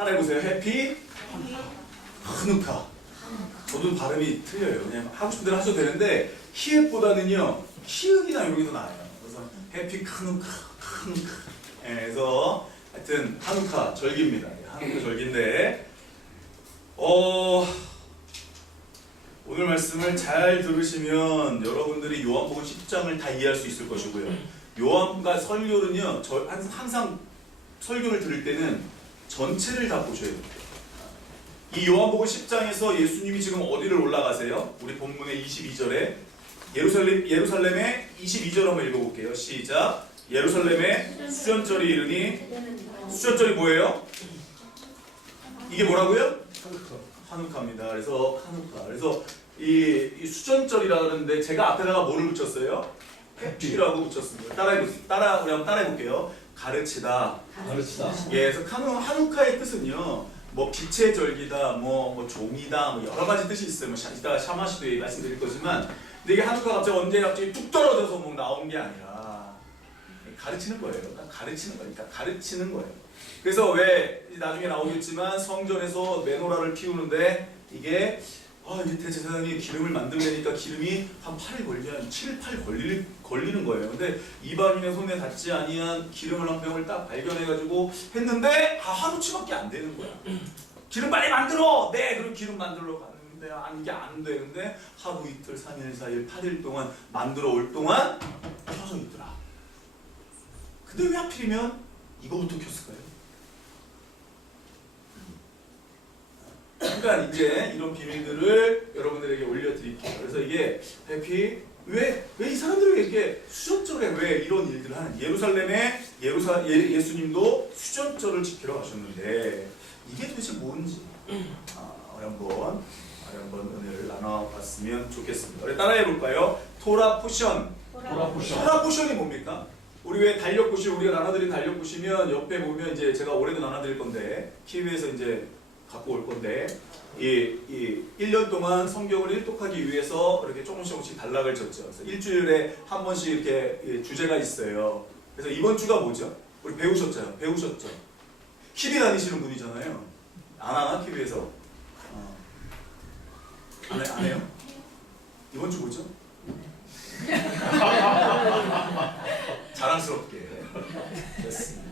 따라해보세요. 해피 하누카. 저도 발음이 틀려요. 그냥 하고 싶은 대로 하셔도 되는데 히읗보다는요 히읗이나 이런 게 더 나아요. 그래서 해피 하누카. 예, 그래서 하여튼 하누카 절기입니다. 하누카 절기인데 오늘 말씀을 잘 들으시면 여러분들이 요한복음 10장을 다 이해할 수 있을 것이고요. 요한과 설교는요, 항상 설교를 들을 때는 전체를 다 보셔야 돼요. 이 요한복음 10장에서 예수님이 지금 어디를 올라가세요? 우리 본문의 22절에 예루살렘의 22절 한번 읽어볼게요. 시작. 예루살렘에 수전절이 이르니 수전절이 뭐예요? 이게 뭐라고요? 하누카입니다. 그래서 하누카. 그래서 이 수전절이라 그러는데 제가 앞에다가 뭐를 붙였어요? 해피라고 붙였습니다. 우리 한번 따라해볼게요. 가르치다. 예, 그래서 하누카의 뜻은요, 뭐 빛의 절기다, 뭐 종이다, 뭐 여러 가지 뜻이 있어요. 뭐 이따가 샤마시도 말씀드릴 거지만, 근데 이게 하누카 갑자기 뚝 떨어져서 뭐 나온 게 아니라 가르치는 거예요. 가르치는 거니까 가르치는 거예요. 그래서 왜 나중에 나오겠지만 성전에서 메노라를 피우는데 이게 밑에 제사장이 기름을 만들려니까 기름이 한 8일 걸리면 7, 8 걸리는 거예요. 근데 이방인의 손에 닿지 아니한 기름을 한 병을 딱 발견해가지고 했는데 하루치밖에 안 되는 거야. 기름 빨리 만들어! 네! 그럼 기름 만들러 갔는데 이게 안 되는데 하루 이틀 3일 4일 8일 동안 만들어 올 동안 켜져 있더라. 근데 왜 하필이면 이거부터 켰을까요? 그러니까 이제 이런 비밀들을 여러분들에게 올려드릴게요. 그래서 이게 해피 왜 이 사람들이 이렇게 수전절에 왜 이런 일들을 하는? 예루살렘에 예수님도 수전절을 지키러 가셨는데 이게 도대체 뭔지 우리 한번 은혜를 나눠봤으면 좋겠습니다. 우리 따라해 볼까요? 토라 포션. 토라 포션이 뭡니까? 우리 왜 달력고시 우리가 나눠드린 달력고시면 옆에 보면 이제 제가 올해도 나눠드릴 건데 키위에서 이제 갖고 올 건데 이 1년 동안 성경을 일독하기 위해서 이렇게 조금씩 단락을 줬죠. 그래서 일주일에 한 번씩 이렇게 주제가 있어요. 그래서 이번 주가 뭐죠? 우리 배우셨죠? 키위 다니시는 분이잖아요. 안 하나? 키위에서? 안 해요? 이번 주 뭐죠? 자랑스럽게 됐습니다.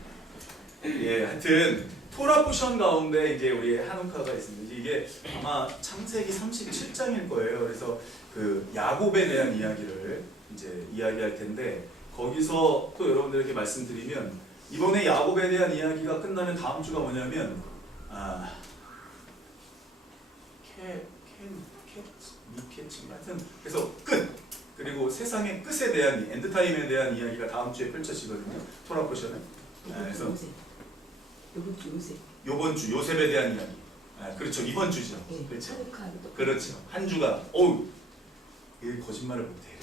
예, 하여튼 토라 포션 가운데 이제 우리 하누카가 있습니다. 이게 아마 창세기 37장일 거예요. 그래서 그 야곱에 대한 이야기를 이제 이야기할 텐데 거기서 또 여러분들에게 말씀드리면 이번에 야곱에 대한 이야기가 끝나면 다음 주가 뭐냐면 미케칭 하여튼 그래서 끝. 그리고 세상의 끝에 대한 엔드타임에 대한 이야기가 다음 주에 펼쳐지거든요. 토라 포션에. 그래서 요번 주 요셉에 대한 이야기. 그렇죠. 이번 주죠. 그렇죠. 한 주가 이 거짓말을 못해.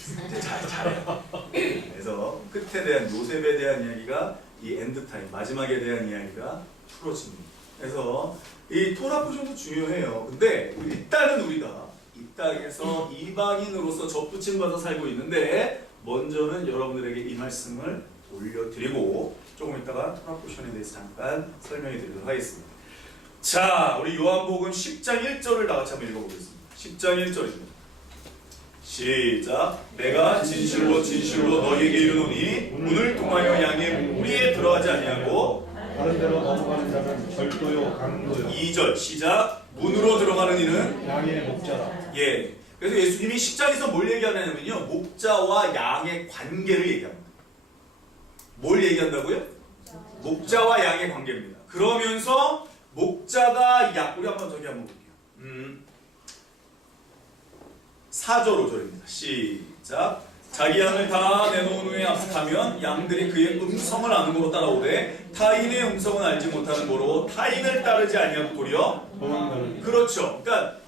잘해요. 그래서 끝에 대한 요셉에 대한 이야기가 이 엔드타임 마지막에 대한 이야기가 풀어집니다. 그래서 이 토라 포션도 중요해요. 근데 일단은 우리가 이 땅에서 이방인으로서 접붙임받아 살고 있는데 먼저는 여러분들에게 이 말씀을 올려드리고 조금 있다가 토라 포션에 대해서 잠깐 설명해 드리도록 하겠습니다. 자, 우리 요한복음 10장 1절을 다 같이 한번 읽어보겠습니다. 10장 1절입니다. 시작. 내가 진실로 너희에게 이르노니 문을 통하여 양의 무리에 들어가지 아니하고 다른 데로 넘어가는 자는 절도요 강도요. 2절 시작. 문으로 들어가는 이는 양의 목자라. 예. 그래서 예수님이 10장에서 뭘 얘기하냐면요. 목자와 양의 관계를 얘기합니다. 뭘 얘기한다고요? 목자와 양의 관계입니다. 그러면서 목자가 우리 한번 저기 한번 볼게요. 4절 5절입니다. 시작. 자기 양을 다 내놓은 후에 압축하면 양들이 그의 음성을 아는 거로 따라오되 타인의 음성은 알지 못하는 거로 타인을 따르지 아니하고 도리어 그렇죠. 그러니까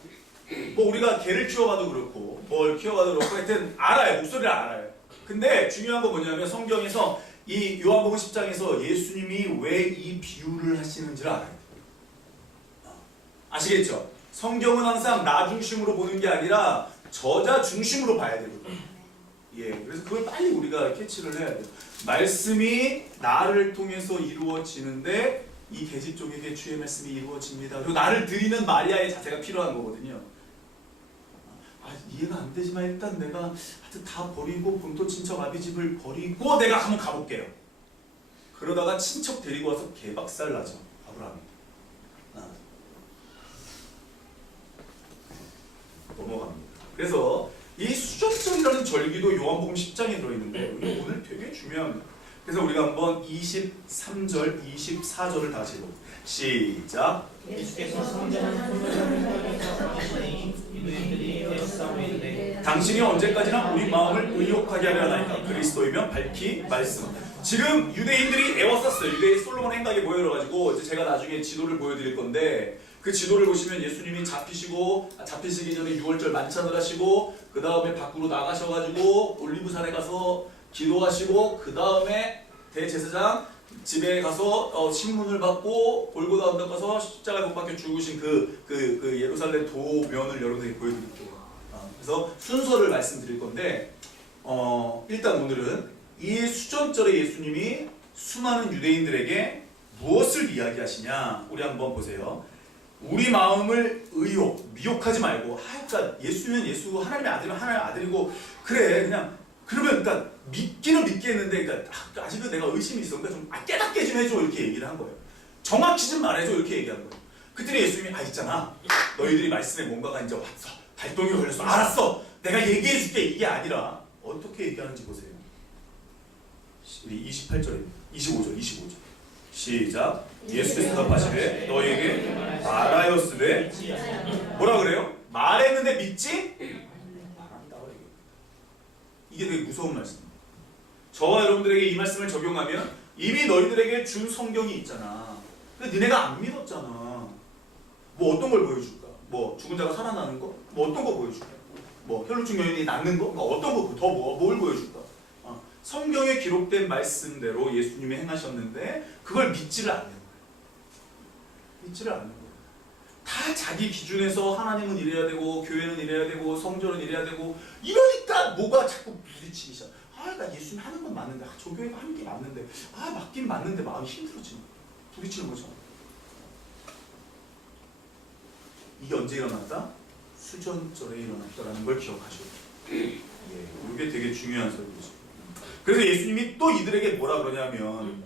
뭐 우리가 개를 키워봐도 그렇고 뭘 키워봐도 그렇고 하여튼 알아요. 목소리를 알아요. 근데 중요한 거 뭐냐면 성경에서 이 요한복음 10장에서 예수님이 왜 이 비유를 하시는지를 알아요. 아시겠죠? 성경은 항상 나 중심으로 보는 게 아니라 저자 중심으로 봐야 되거든요. 예, 그래서 그걸 빨리 우리가 캐치를 해야 돼요. 말씀이 나를 통해서 이루어지는데 이 계집종에게 주의 말씀이 이루어집니다. 그리고 나를 드리는 마리아의 자세가 필요한 거거든요. 이해가 안 되지만 일단 내가 하여튼 다 버리고 본토 친척 아비 집을 버리고 내가 한번 가볼게요. 그러다가 친척 데리고 와서 개박살 나죠. 아브라함이. 넘어갑니다. 그래서 이 수전절이라는 절기도 요한복음 10장에 들어있는데 이게 오늘 되게 중요합니다. 그래서 우리가 한번 23절, 24절을 다시 읽어볼게요. 시작. 예수께서 성전한 분노자를 하시니 유대인들이 애워싸우는데 당신이 언제까지나 우리 마음을 의욕하게 하려 하나이까. 그리스도이면 밝히 말씀. 지금 유대인들이 애워쌌어요. 유대인 솔로몬 행각에 모여가지고 이제 제가 나중에 지도를 보여드릴 건데 그 지도를 보시면 예수님이 잡히시기 전에 6월절 만찬을 하시고 그 다음에 밖으로 나가셔가지고 올리브산에 가서 기도하시고 그 다음에 대제사장 집에 가서 신문을 받고 골고다 언덕 가서 십자가에 못 박혀 죽으신 그 예루살렘 도면을 여러분에게 보여드릴게요. 그래서 순서를 말씀드릴 건데 일단 오늘은 이 수전절에 예수님이 수많은 유대인들에게 무엇을 이야기하시냐 우리 한번 보세요. 우리 마음을 미혹하지 말고 그러니까 예수면 예수, 하나님의 아들이면 하나님의 아들이고 그래 그냥 그러면 그러니까 믿기는 믿겠는데 그러니까 아직은 내가 의심이 있어. 그러니까 좀 깨닫게 좀 해줘 이렇게 얘기를 한 거예요. 정확히 좀 말해줘 이렇게 얘기한 거예요. 그때 예수님이 있잖아. 너희들이 말씀에 뭔가가 이제 왔어. 발동이 걸렸어. 알았어. 내가 얘기해 줄게. 이게 아니라 어떻게 얘기하는지 보세요. 우리 28절입니다. 25절. 시작. 예수께서 대답하시되 너희에게 말하였으되 뭐라 그래요? 말했는데 믿지? 이게 되게 무서운 말씀입니다. 저와 여러분들에게 이 말씀을 적용하면 이미 너희들에게 준 성경이 있잖아. 근데 니네가 안 믿었잖아. 뭐 어떤 걸 보여줄까? 뭐 죽은 자가 살아나는 거? 뭐 어떤 거 보여줄까? 뭐 혈루증 여인이 낫는 거? 뭐 어떤 거 더 뭘 보여줄까? 성경에 기록된 말씀대로 예수님이 행하셨는데 그걸 믿지를 않는 거예요. 믿지를 않는 거예요. 다 자기 기준에서 하나님은 이래야 되고 교회는 이래야 되고 성전은 이래야 되고 이러니까 뭐가 자꾸 부딪히기 시작. 나 예수님 하는 건 맞는데 저 교회가 하는 게 맞는데 맞긴 맞는데 마음이 힘들어지는 거예요. 부딪히는 거죠. 이게 언제 일어났다? 수전절에 일어났다라는 걸 기억하셔야 돼요. 이게 되게 중요한 설교죠. 그래서 예수님이 또 이들에게 뭐라 그러냐면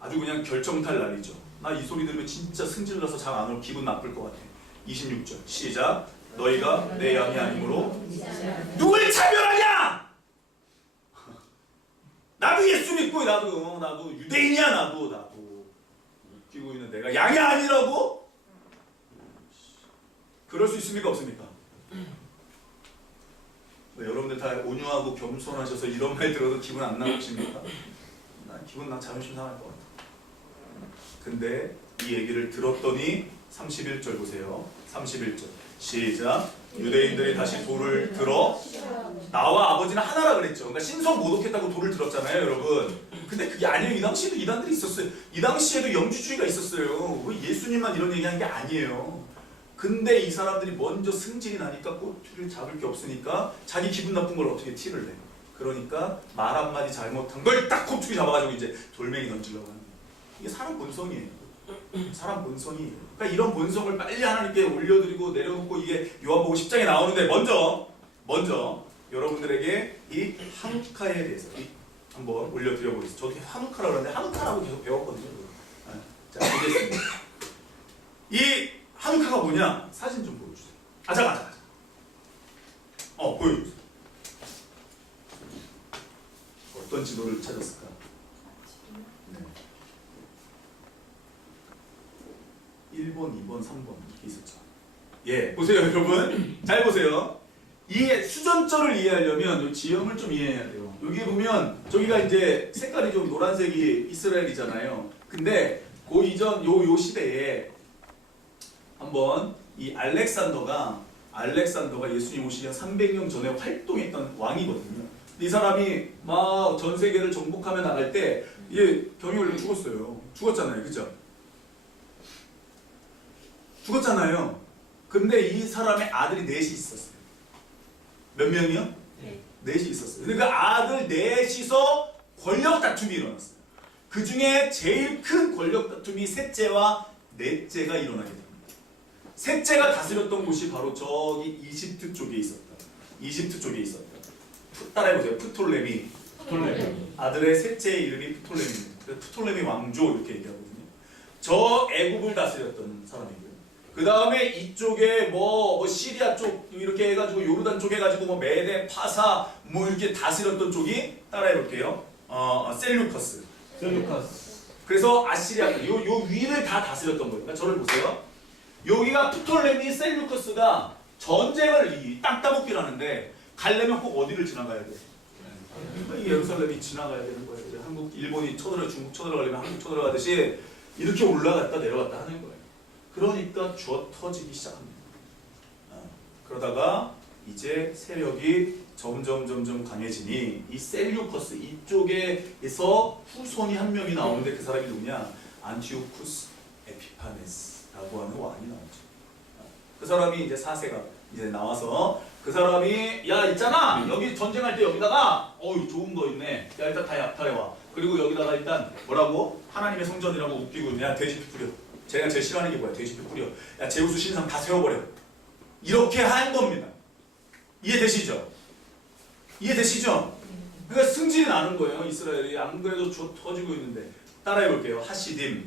아주 그냥 결정탈 날이죠. 나 이 소리 들으면 진짜 승질나서 잘 안 오고 기분 나쁠 것 같아. 26절 시작. 너희가 내 양이 아니므로 누굴 차별하냐? 나도 예수 믿고 나도 유대인이야 나도 웃기고 있는 내가 양이 아니라고? 그럴 수 있습니까 없습니까? 여러분들 다 온유하고 겸손하셔서 이런 말 들어도 기분 안 나쁘십니까? 난 자존심 상할 것 같아. 근데 이 얘기를 들었더니 31절 보세요. 31절 시작. 유대인들이 다시 돌을 들어 나와 아버지는 하나라 그랬죠. 그러니까 신성 모독했다고 돌을 들었잖아요 여러분. 근데 그게 아니에요. 이 당시에도 이단들이 있었어요. 이 당시에도 영주주의가 있었어요. 예수님만 이런 얘기한 게 아니에요. 근데 이 사람들이 먼저 승질이 나니까 꼬투리를 잡을 게 없으니까 자기 기분 나쁜 걸 어떻게 티를 내. 그러니까 말 한마디 잘못한 걸 딱 꼬투리 잡아가지고 이제 돌멩이 던지려고 하는 거예요. 이게 사람 본성이에요. 사람 본성이. 그러니까 이런 본성을 빨리 하나님께 올려드리고 내려놓고 이게 요한복음 10장에 나오는데 먼저 여러분들에게 이 하누카에 대해서 한번 올려드려보겠습니다. 저도 하누카라고 하는데 하누카라고 계속 배웠거든요. 자, 알겠습니다. 이 하누카가 뭐냐? 사진 좀 보여주세요. 잠깐. 보여주세요. 어떤 지도를 찾았을까? 네. 1번, 2번, 3번 이렇게 있었죠. 보세요 여러분. 잘 보세요. 이 수전절을 이해하려면 이 지형을 좀 이해해야 돼요. 여기 보면 저기가 이제 색깔이 좀 노란색이 이스라엘이잖아요. 근데 그 이전 요 시대에 한번 이 알렉산더가 예수님 오시기 한 300년 전에 활동했던 왕이거든요. 이 사람이 막 전 세계를 정복하며 나갈 때 병이 걸려 죽었어요. 죽었잖아요. 그죠? 죽었잖아요. 근데 이 사람의 아들이 넷이 있었어요. 몇 명이요? 넷이 있었어요. 그러니까 아들 넷이서 권력 다툼이 일어났어요. 그 중에 제일 큰 권력 다툼이 셋째와 넷째가 일어나게 됩니다. 셋째가 다스렸던 곳이 바로 저기 이집트 쪽에 있었다. 이집트 쪽에 있었다. 따라해보세요. 프톨레미. 아들의 셋째의 이름이 프톨레미입니다. 그래서 프톨레미 왕조 이렇게 얘기하거든요. 저 애굽을 다스렸던 사람이고요. 그 다음에 이쪽에 뭐 시리아 쪽 이렇게 해가지고 요르단 쪽 해가지고 뭐 메데, 파사 뭐 이렇게 다스렸던 쪽이 따라해볼게요. 셀루커스. 그래서 아시리아 요 위를 다 다스렸던 거예요. 그러니까 저를 보세요. 여기가 프톨레미 셀루커스가 전쟁을 땅 따먹기를 하는데 가려면 꼭 어디를 지나가야 돼? 예루살렘이 지나가야 되는 거예요. 한국, 일본이 쳐들어 중국 쳐들어가려면 한국 쳐들어가듯이 이렇게 올라갔다 내려갔다 하는 거예요. 그러니까 주어 터지기 시작합니다. 그러다가 이제 세력이 점점 강해지니 이 셀류커스 이쪽에서 후손이 한 명이 나오는데 그 사람이 누구냐? 안티오쿠스 에피파네스라고 하는 왕이 나오죠. 그 사람이 이제 4세가 이제 나와서 그 사람이 야 있잖아 여기 전쟁할 때 여기다가 좋은 거 있네. 야 일단 다 약탈해와. 그리고 여기다가 일단 뭐라고? 하나님의 성전이라고 웃기고 야 돼지피 뿌려. 제가 제일 싫어하는 게 뭐야? 돼지피 뿌려. 야 제우스 신상 다 세워버려. 이렇게 한 겁니다. 이해되시죠? 이해되시죠? 그러니까 승진이 나는 거예요. 이스라엘이 안 그래도 터지고 있는데 따라해볼게요. 하시딤.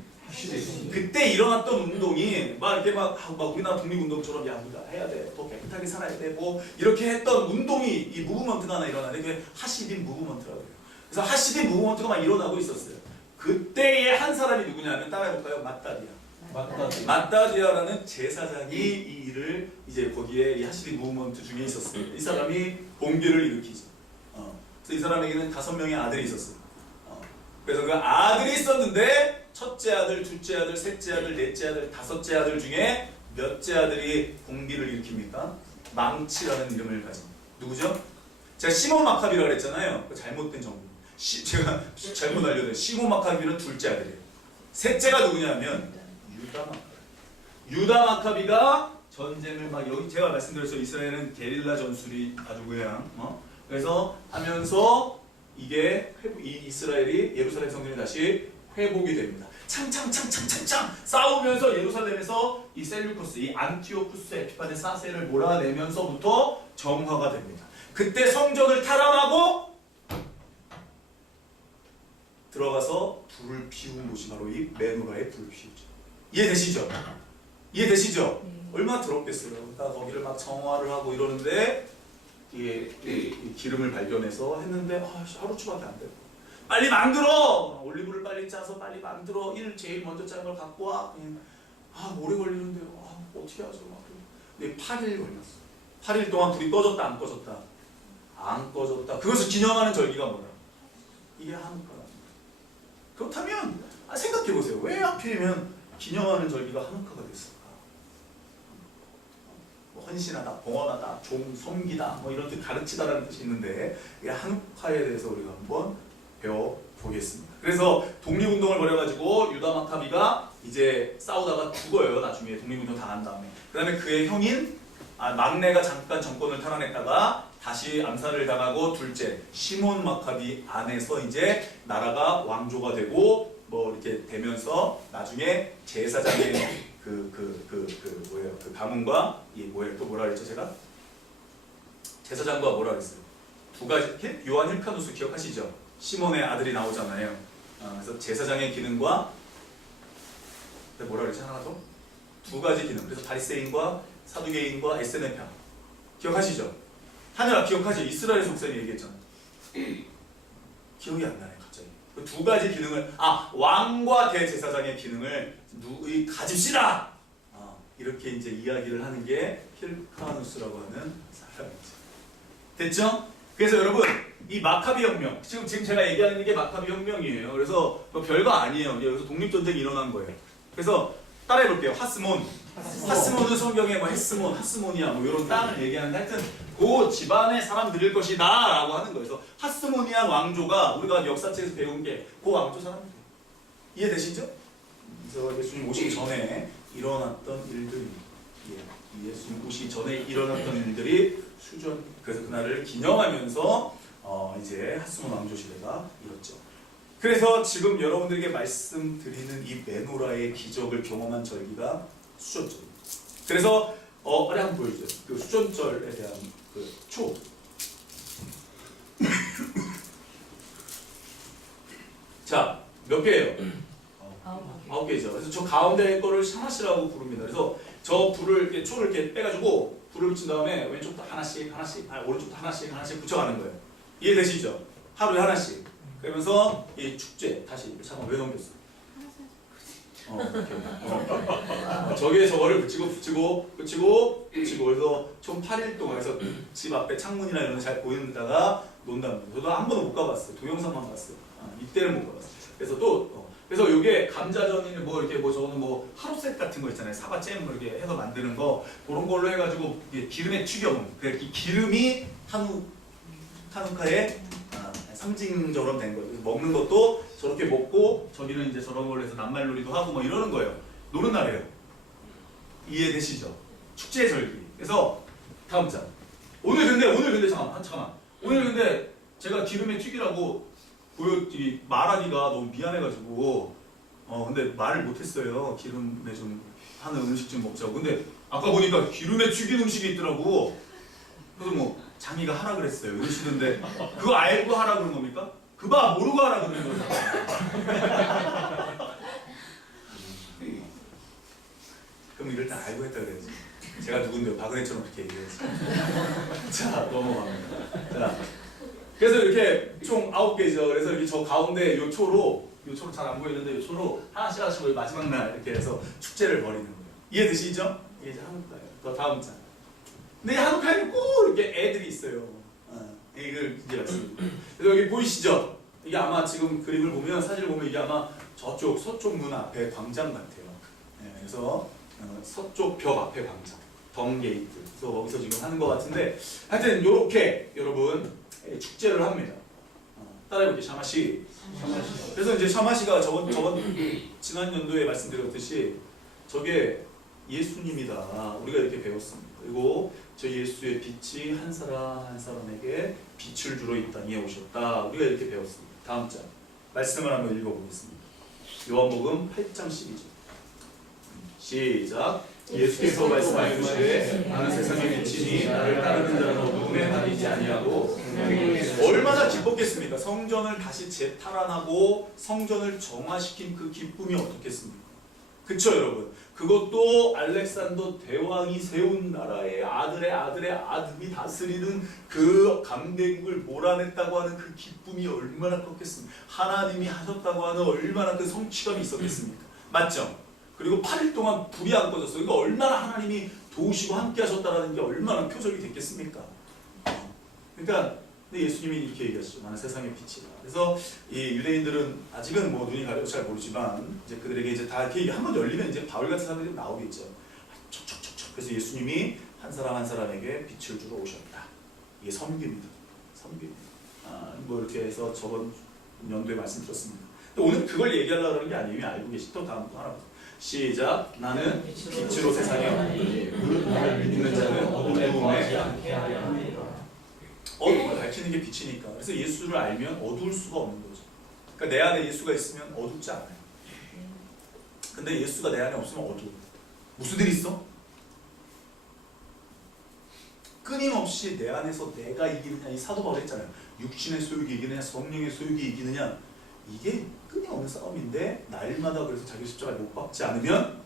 그때 일어났던 운동이 막 이렇게 막 우리나라 독립운동처럼 야 우리가 해야 돼, 더 깨끗하게 살아야 돼, 뭐 이렇게 했던 운동이 이 무브먼트가 하나 일어나는데 그게 하시딤 무브먼트라고 해요. 그래서 하시딤 무브먼트가 막 일어나고 있었어요. 그때의 한 사람이 누구냐면 따라해볼까요? 맏다디아라는 제사장이 이 일을 이제 거기에 이 하시딤 무브먼트 중에 있었어요. 이 사람이 봉기를 일으키죠. 그래서 이 사람에게는 5명의 아들이 있었어요. 그래서 그 아들이 있었는데 첫째 아들, 둘째 아들, 셋째 아들, 넷째 아들, 다섯째 아들 중에 몇째 아들이 봉기를 일으킵니까? 망치라는 이름을 가진 누구죠? 제가 시몬 마카비라고 그랬잖아요. 그 잘못된 정보. 제가 잘못 알려드린 시몬 마카비는 둘째 아들이에요. 셋째가 누구냐면 유다 마카비. 유다 마카비가 전쟁을 막 여기 제가 말씀드렸죠. 이스라엘은 게릴라 전술이 아주 그냥 그래서 하면서 이게 이 이스라엘이 예루살렘 성전이 다시 회복이 됩니다. 창창 싸우면서 예루살렘에서 이 셀류커스, 이 안티오쿠스 에피파네 4세를 몰아내면서부터 정화가 됩니다. 그때 성전을 탈환하고 들어가서 불을 피운 곳이 바로 이 메노라의 불을 피우죠. 이해되시죠? 이해되시죠? 얼마나 더럽겠어요. 그러니까 거기를 막 정화를 하고 이러는데 이 기름을 발견해서 했는데 하루치밖에 안 돼요. 빨리 만들어! 올리브를 빨리 짜서 빨리 만들어. 제일 먼저 짠 걸 갖고 와. 오래 걸리는데요. 어떻게 하죠? 근데 8일 걸렸어. 8일 동안 불이 꺼졌다 안 꺼졌다? 안 꺼졌다. 그것을 기념하는 절기가 뭐냐? 이게 하누카랍니다. 그렇다면 생각해보세요. 왜 하필이면 기념하는 절기가 하누카가 됐을까? 헌신하다, 봉헌하다, 종 섬기다 뭐 이런 뜻 가르치다라는 뜻이 있는데 이 하누카에 대해서 우리가 한번 배워보겠습니다. 그래서 독립운동을 벌여가지고 유다 마카비가 이제 싸우다가 죽어요. 나중에 독립운동 다 한 다음에. 그 다음에 그의 형인 막내가 잠깐 정권을 탈환했다가 다시 암살을 당하고 둘째 시몬 마카비 안에서 이제 나라가 왕조가 되고 뭐 이렇게 되면서 나중에 제사장의 그 가문과 이 뭐예요? 또 뭐라 그랬죠 제가? 제사장과 뭐라 그랬어요? 두 가지 요한 힐카누스 기억하시죠? 시몬의 아들이 나오잖아요. 그래서 제사장의 기능과 뭐라 그랬지 하나 더? 두 가지 기능. 그래서 바리새인과 사두개인과 에세네파 기억하시죠? 하늘아 기억하지? 이스라엘 속셈이 얘기했잖아. 기억이 안 나네 갑자기. 그 두 가지 기능을 왕과 대제사장의 기능을 가집시다. 이렇게 이제 이야기를 하는 게 힐카누스라고 하는 사람이죠. 됐죠? 그래서 여러분 이 마카비 혁명 지금 제가 얘기하는 게 마카비 혁명이에요. 그래서 뭐 별거 아니에요. 여기서 독립전쟁이 일어난 거예요. 그래서 따라해볼게요. 하스몬은 성경에 뭐 헤스몬, 하스모니아 뭐 이런 땅을 얘기하는데 하여튼 그 집안의 사람들일 것이다 라고 하는 거예요. 그래서 하스모니아 왕조가 우리가 역사책에서 배운 게 그 왕조 사람들이에요. 이해되시죠? 그래서 예수님 오시기 전에 일어났던 일들이 예수님 오시기 전에 일어났던 일들이 그래서 그날을 기념하면서 이제 하스몬 왕조 시대가 이뤘죠. 그래서 지금 여러분들에게 말씀드리는 이 메노라의 기적을 경험한 절기가 수전절입니다. 그래서 아래 한번 보여주세요. 그 수전절에 대한 그 초. 자, 몇 개예요? 9개죠. 그래서 저 가운데 거를 샤마시라고 부릅니다. 그래서 저 불을 이렇게 초를 이렇게 빼가지고 불을 붙인 다음에 왼쪽도 하나씩 오른쪽도 하나씩 붙여가는 거예요. 이해되시죠? 하루에 하나씩. 그러면서 이 축제 다시 잠깐 왜 넘겼어? 저기에 저거를 붙이고 그래서 총 8일 동안 해서 집 앞에 창문이나 이런 거 잘 보이는 데다가 논답니다. 저도 한 번도 못 가봤어요. 동영상만 봤어요. 이때는 못 가봤어요. 그래서 그래서 이게 감자전이나 뭐 이렇게 뭐 저거는 뭐 하루셋 같은 거 있잖아요. 사과잼 뭐 이렇게 해서 만드는 거 그런 걸로 해가지고 기름에 튀겨놓은 이 기름이 하누카의 상징처럼 된 거예요. 먹는 것도 저렇게 먹고 저기는 이제 저런 걸로 해서 낱말놀이도 하고 뭐 이러는 거예요. 노는 날이에요. 이해되시죠? 축제의 절기. 그래서 다음 장. 오늘 근데 잠깐만. 오늘 근데 제가 기름에 튀기라고 말하기가 너무 미안해가지고 근데 말을 못했어요. 기름에 좀 하는 음식 좀 먹자고. 근데 아까 보니까 기름에 튀긴 음식이 있더라고. 그래서 뭐 장이가 하라 그랬어요. 이러시던데 그거 알고 하라 그런 겁니까? 그봐 모르고 하라 그러는 거죠. 그럼 이럴 때 알고 했다 그래야지. 제가 누군데요? 박은혜처럼 그렇게 얘기해야지. 자 넘어갑니다. 자 그래서 이렇게 총 9개죠. 그래서 이렇게 저 가운데 요 초로 잘 안 보이는데 요 초로 하나씩 마지막 날 이렇게 해서 축제를 벌이는 거예요. 이해되시죠? 이게 이제 한국가예요. 더 다음 장. 근데 한국하면 꼭 이렇게 애들이 있어요. 이걸 이제 말씀드립니다. 그래서 여기 보이시죠? 이게 아마 지금 그림을 보면 사진을 보면 이게 아마 저쪽 서쪽 문 앞에 광장 같아요. 그래서 서쪽 벽 앞에 광장, 덩게이트. 그래서 거기서 지금 하는 것 같은데 하여튼 이렇게 여러분 축제를 합니다. 따라해볼게요. 샤마시. 그래서 이제 샤마시가 저번 지난 연도에 말씀드렸듯이 저게 예수님이다. 우리가 이렇게 배웠습니다. 그리고 저 예수의 빛이 한 사람 한 사람에게 빛을 주러 이 땅에 오셨다. 우리가 이렇게 배웠습니다. 다음 장 말씀을 한번 읽어보겠습니다. 요한복음 8장 12절 시작. 예수께서 말씀하여 주시되 나는 세상의 빛이니 나를 따르는 자는 어둠에 다니지 아니하고 얼마나 기뻤겠습니까? 성전을 다시 재탈환하고 성전을 정화시킨 그 기쁨이 어떻겠습니까? 그쵸 여러분? 그것도 알렉산더 대왕이 세운 나라의 아들의 아들이 다스리는 그 강대국을 몰아냈다고 하는 그 기쁨이 얼마나 컸겠습니까? 하나님이 하셨다고 하는 얼마나 그 성취감이 있었겠습니까? 맞죠? 그리고 8일 동안 불이 안 꺼졌어요. 그러니까 얼마나 하나님이 도우시고 함께 하셨다는 게 얼마나 표적이 됐겠습니까? 그러니까 근데 예수님이 이렇게 얘기하시죠. 나는 세상의 빛이다. 그래서 이 유대인들은 아직은 뭐 눈이 가려서 잘 모르지만 이제 그들에게 이제 다 이렇게 한번 열리면 이제 바울 같은 사람들이 나오겠죠. 촉촉촉촉. 그래서 예수님이 한 사람 한 사람에게 빛을 주러 오셨다. 이게 섬깁니다. 섬깁니다. 뭐 이렇게 해서 저번 연도에 말씀드렸습니다. 오늘 그걸 얘기하려고 하는 게 아니에요. 알고 계시죠? 다음 거 하나 보세요. 시작. 나는 빛으로 세상에 무릇 나를 믿는 자는 어둠에 어둠을 밝히는 게 빛이니까. 그래서 예수를 알면 어두울 수가 없는 거죠. 그러니까 내 안에 예수가 있으면 어둡지 않아요. 근데 예수가 내 안에 없으면 어두워. 무슨 일이 있어? 끊임없이 내 안에서 내가 이기느냐. 이 사도 바울이 했잖아요. 육신의 소욕이 이기느냐 성령의 소욕이 이기느냐. 이게 끊임없는 싸움인데 날마다 그래서 자기 십자가에 못 박지 않으면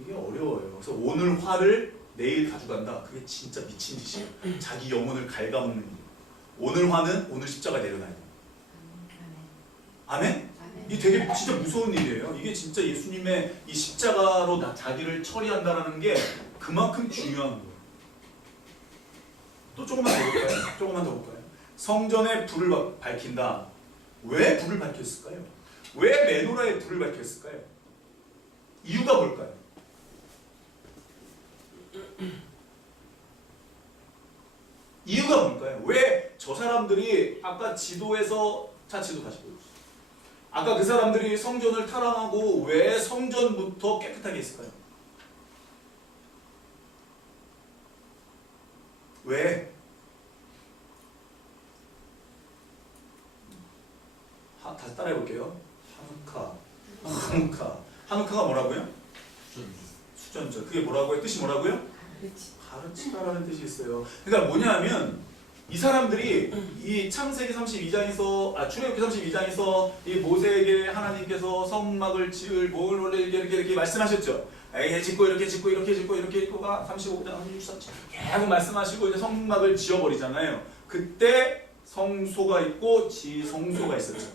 이게 어려워요. 그래서 오늘 화를 내일 가져간다. 그게 진짜 미친 짓이에요. 자기 영혼을 갉아먹는 일. 오늘 화는 오늘 십자가에 내려놔야 돼요. 아멘? 이게 되게 진짜 무서운 일이에요. 이게 진짜 예수님의 이 십자가로 자기를 처리한다는 게 그만큼 중요한 거예요. 또 조금만 더 볼까요? 조금만 더 볼까요? 성전에 불을 밝힌다. 왜 불을 밝혔을까요? 왜 메노라에 불을 밝혔을까요? 이유가 뭘까요? 이유가 뭘까요? 왜 저 사람들이 아까 지도에서 지도 다시 보여주세요. 아까 그 사람들이 성전을 탈환하고 왜 성전부터 깨끗하게 했을까요? 왜? 따라해 볼게요. 하누카가 뭐라고요? 수전자. 그게 뭐라고요? 뜻이 뭐라고요? 가르치다라는 뜻이 있어요. 그러니까 뭐냐면 이 사람들이 이 창세기 32장에서 출애굽기 32장에서 이 모세에게 하나님께서 성막을 지을 뭘 원래 이렇게 말씀하셨죠. 이렇게 짓고 이렇게 짓고 이렇게 짓고 이렇게 짓고가 35장 36장 계속 말씀하시고 이제 성막을 지어버리잖아요. 그때 성소가 있고 지성소가 있었죠.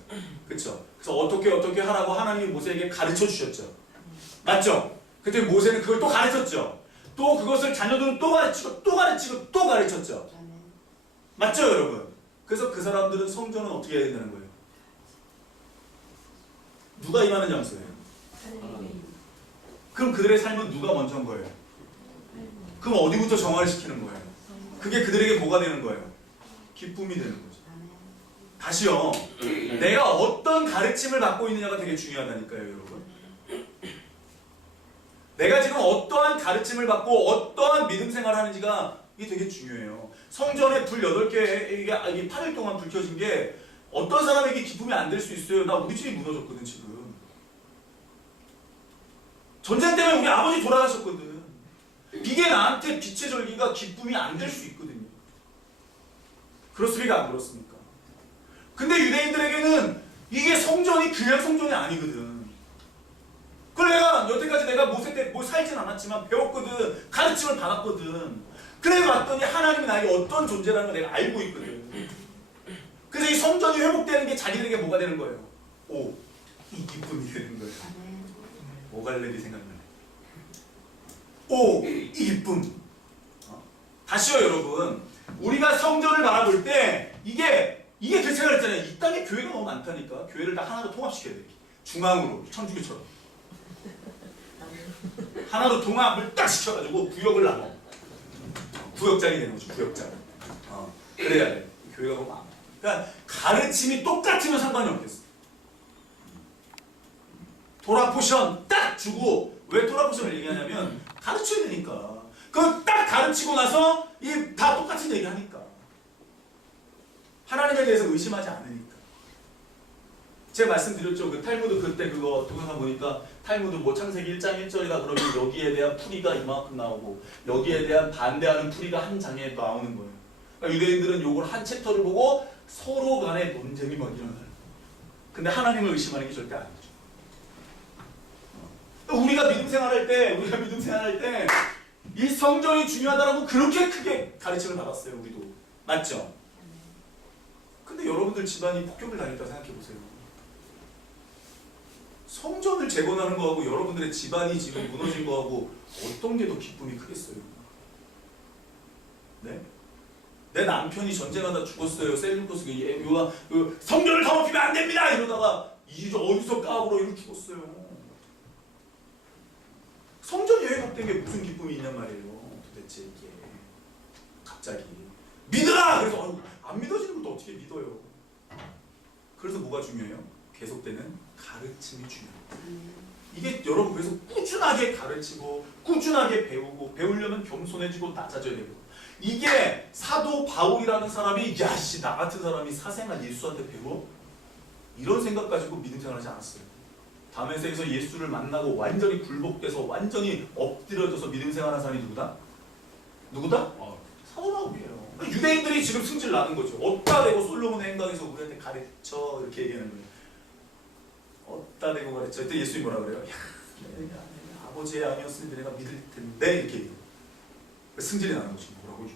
그렇죠? 그래서 어떻게 하라고 하나님이 모세에게 가르쳐 주셨죠. 맞죠? 그때 모세는 그걸 또 가르쳤죠. 또 그것을 자녀들은 또 가르치고 또 가르치고 또 가르쳤죠. 맞죠, 여러분? 그래서 그 사람들은 성전은 어떻게 해야 된다는 거예요? 누가 임하는 장소예요? 그럼 그들의 삶은 누가 먼저 한 거예요? 그럼 어디부터 정화를 시키는 거예요? 그게 그들에게 뭐가 되는 거예요? 기쁨이 되는 거죠. 다시요. 내가 어떤 가르침을 받고 있느냐가 되게 중요하다니까요, 여러분. 내가 지금 어떠한 가르침을 받고 어떠한 믿음 생활을 하는지가 이게 되게 중요해요. 성전에 불 8개, 이게 8일 동안 불 켜진 게 어떤 사람에게 기쁨이 안 될 수 있어요. 나 우리 집이 무너졌거든, 지금. 전쟁 때문에 우리 아버지 돌아가셨거든. 이게 나한테 빛의 절기가 기쁨이 안 될 수 있거든요. 그렇습니까? 안 그렇습니까? 근데 유대인들에게는 이게 성전이 그냥 성전이 아니거든. 그걸 여태까지 내가 모세 때 뭐 살진 않았지만 배웠거든. 가르침을 받았거든. 그래 봤더니 하나님이 나에게 어떤 존재라는 걸 내가 알고 있거든. 그래서 이 성전이 회복되는 게 자기들에게 뭐가 되는 거예요? 이 기쁨이 되는 거예요. 오갈레리 생각나네. 이 기쁨. 다시요, 여러분. 우리가 성전을 바라볼 때 이게 제가 그랬잖아요. 이 땅에 교회가 너무 많다니까. 교회를 다 하나로 통합시켜야 돼. 중앙으로 천주교처럼 하나로 통합을 딱 시켜가지고 구역을 나눠. 구역장이 되는 거죠. 구역장. 그래야 돼. 교회가 너무 많아. 그러니까 가르침이 똑같으면 상관이 없겠어. 토라 포션 딱 주고, 왜 토라 포션을 얘기하냐면 가르쳐야 되니까. 그걸 딱 가르치고 나서 다 똑같은 얘기 하니까. 하나님에 대해서 의심하지 않으니까. 제가 말씀드렸죠. 그 탈무드 그때 그거 동영상 보니까 탈무드 뭐 창세기 1장 1절이다 그러면 여기에 대한 풀이가 이만큼 나오고 여기에 대한 반대하는 풀이가 한 장에 나오는 거예요. 그러니까 유대인들은 요걸 한 챕터를 보고 서로 간에 논쟁이 막 일어나요. 근데 하나님을 의심하는 게 절대 아니죠. 우리가 믿음 생활할 때 이 성전이 중요하다라고 그렇게 크게 가르침을 받았어요. 우리도. 맞죠? 근데 여러분들 집안이 폭격을 당했다고 생각해보세요. 성전을 재건하는 거하고 여러분들의 집안이 지금 무너진 거하고 어떤 게 더 기쁨이 크겠어요? 네? 내 남편이 전쟁하다 죽었어요. 셀루코스 성전을 더럽히면 안 됩니다! 이러다가 어디서 까불어 이러고 죽었어요. 성전이 회복된 게 무슨 기쁨이 있냔 말이에요. 도대체 이게 갑자기 믿으라! 그래서 안 믿어지는 것도 어떻게 믿어요? 그래서 뭐가 중요해요? 계속되는 가르침이 중요해요. 이게 여러분 그래서 꾸준하게 가르치고 꾸준하게 배우고 배우려면 겸손해지고 낮아져야 되고 이게 사도 바울이라는 사람이 나 같은 사람이 사생한 예수한테 배워? 이런 생각 가지고 믿음 생활하지 않았어요. 다메섹에서 예수를 만나고 완전히 굴복돼서 완전히 엎드려져서 믿음 생활하는 사람이 누구다? 사도 바울이에요. 유대인들이 지금 승질 나는 거죠. 어디다 대고 솔로몬의 행각에서 우리한테 가르쳐 이렇게 얘기하는 거예요. 어디다 대고 가르쳐. 그때 예수님이 뭐라 그래요? 아버지의 아니었으면 내가 믿을 텐데 이렇게 얘기해요. 승질이 나는 거죠. 뭐라고?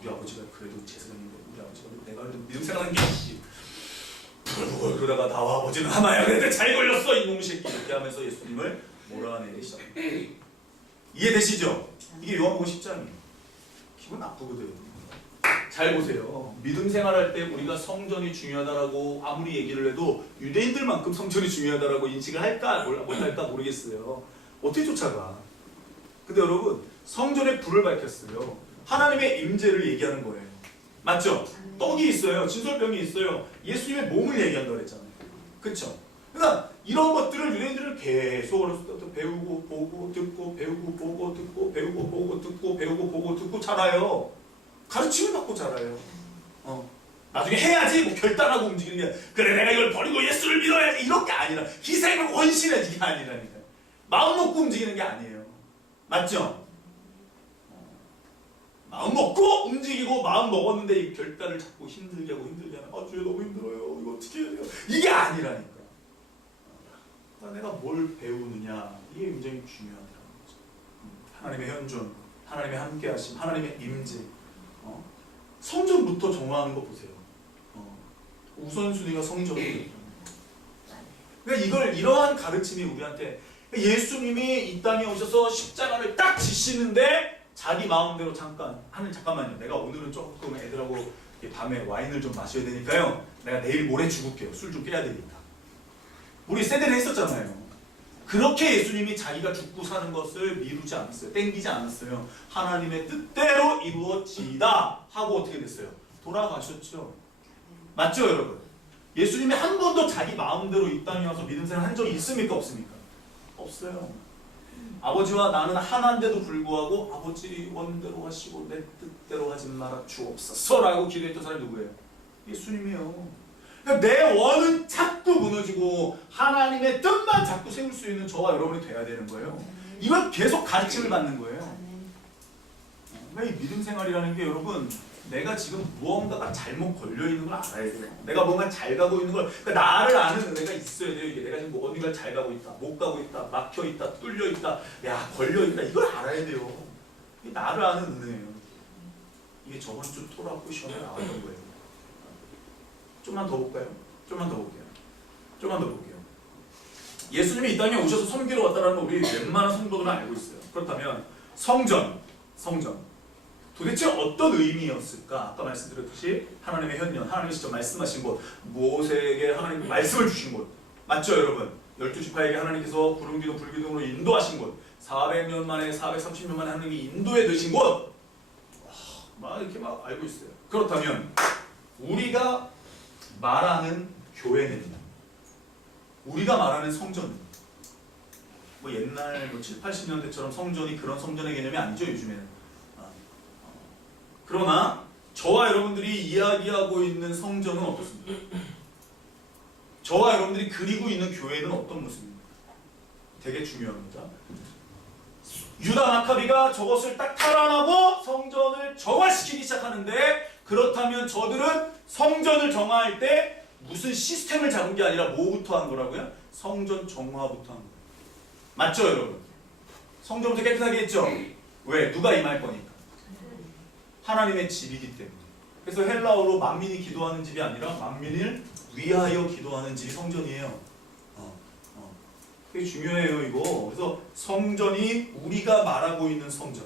우리 아버지가 그래도 제사장인데 우리 아버지가 내가 그래도 믿음 생활하는 게 그러다가 나와 아버지는 하나야. 그런데 잘 걸렸어 이놈 새끼 이렇게 하면서 예수님을 몰아내시잖아요. 이해되시죠? 이게 요한복음 10장이에요. 기분 나쁘거든. 잘 보세요. 믿음 생활할 때 우리가 성전이 중요하다라고 아무리 얘기를 해도 유대인들만큼 성전이 중요하다라고 인식을 할까 못할까 모르겠어요. 어떻게 쫓아가? 근데 여러분 성전에 불을 밝혔어요. 하나님의 임재를 얘기하는 거예요. 맞죠? 떡이 있어요. 진설병이 있어요. 예수님의 몸을 얘기한다고 그랬잖아요. 그쵸? 그러니까 이런 것들을 유대인들은 계속 어렸을 때부터 배우고 보고 듣고 배우고 보고 듣고 배우고 보고 듣고 배우고 보고 듣고 자라요. 가르침을 받고 자라요. 나중에 해야지 뭐 결단하고 움직이는 게 그래 내가 이걸 버리고 예수를 믿어야지 이런 게 아니라 희생을 원신해야지 이게 아니라니까요. 마음 먹고 움직이는 게 아니에요. 맞죠? 마음 먹고 움직이고 마음 먹었는데 이 결단을 자꾸 힘들게 하고 주여 너무 힘들어요. 이거 어떻게 해야 돼요? 이게 아니라니까. 내가 뭘 배우느냐 이게 굉장히 중요하다는 거죠. 하나님의 현존, 하나님의 함께하심, 하나님의 임재. 성전부터 정화하는 거 보세요. 우선순위가 성전이에요. 그러니까 이러한 가르침이 우리한테 예수님이 이 땅에 오셔서 십자가를 딱 지시는데 자기 마음대로 잠깐만요. 내가 오늘은 조금 애들하고 밤에 와인을 좀 마셔야 되니까요. 내가 내일 모레 죽을게요. 술 좀 깨야 되니까. 우리 세대를 했었잖아요. 그렇게 예수님이 자기가 죽고 사는 것을 미루지 않았어요. 땡기지 않았어요. 하나님의 뜻대로 이루어지다 하고 어떻게 됐어요? 돌아가셨죠. 맞죠 여러분? 예수님이 한 번도 자기 마음대로 이 땅에 와서 믿음 생활 한 적이 있습니까? 없습니까? 없어요. 아버지와 나는 하나인데도 불구하고 아버지 원대로 하시고 내 뜻대로 하지 말아 주옵소서 라고 기도했던 사람이 누구예요? 예수님이에요. 그러니까 내 원은 자꾸 무너지고 하나님의 뜻만 자꾸 세울 수 있는 저와 여러분이 돼야 되는 거예요. 이건 계속 가르침을 받는 거예요. 그러니까 이 믿음 생활이라는 게 여러분 내가 지금 무언가가 잘못 걸려있는 걸 알아야 돼요. 내가 뭔가 잘 가고 있는 걸 그러니까 나를 아는 은혜가 있어야 돼요. 이게 내가 지금 어디가 잘 가고 있다, 못 가고 있다, 막혀있다, 뚫려있다, 야 걸려있다 이걸 알아야 돼요. 이게 나를 아는 은혜예요. 이게 저번 주 토라고 시험에 나왔던 거예요. 좀만 더 볼까요? 좀만 더 볼게요. 예수님이 이 땅에 오셔서 섬기러 왔다는 걸 우리 웬만한 성도들은 알고 있어요. 그렇다면 성전 도대체 어떤 의미였을까? 아까 말씀드렸듯이 하나님의 현현, 하나님이 직접 말씀하신 곳, 모세에게 하나님 말씀을 주신 곳 맞죠 여러분? 12지파에게 하나님께서 구름기둥 불기둥으로 인도하신 곳 400년 만에 430년 만에 하나님이 인도해 드신 곳 막 이렇게 막 알고 있어요. 그렇다면 우리가 말하는 교회는 우리가 말하는 성전은 뭐 옛날 뭐 7, 80년대처럼 성전이 그런 성전의 개념이 아니죠 요즘에는. 그러나 저와 여러분들이 이야기하고 있는 성전은 어떻습니까? 저와 여러분들이 그리고 있는 교회는 어떤 모습입니까? 되게 중요합니다. 유다 마카비가 저것을 딱 탈환하고 성전을 정화시키기 시작하는데 그렇다면 저들은 성전을 정화할 때 무슨 시스템을 잡은 게 아니라 뭐부터 한 거라고요? 성전 정화부터 한 거예요. 맞죠 여러분? 성전부터 깨끗하게 했죠? 왜? 누가 임할 거니까. 하나님의 집이기 때문에. 그래서 헬라어로 만민이 기도하는 집이 아니라 만민을 위하여 기도하는 집이 성전이에요. 되게 중요해요 이거. 그래서 성전이 우리가 말하고 있는 성전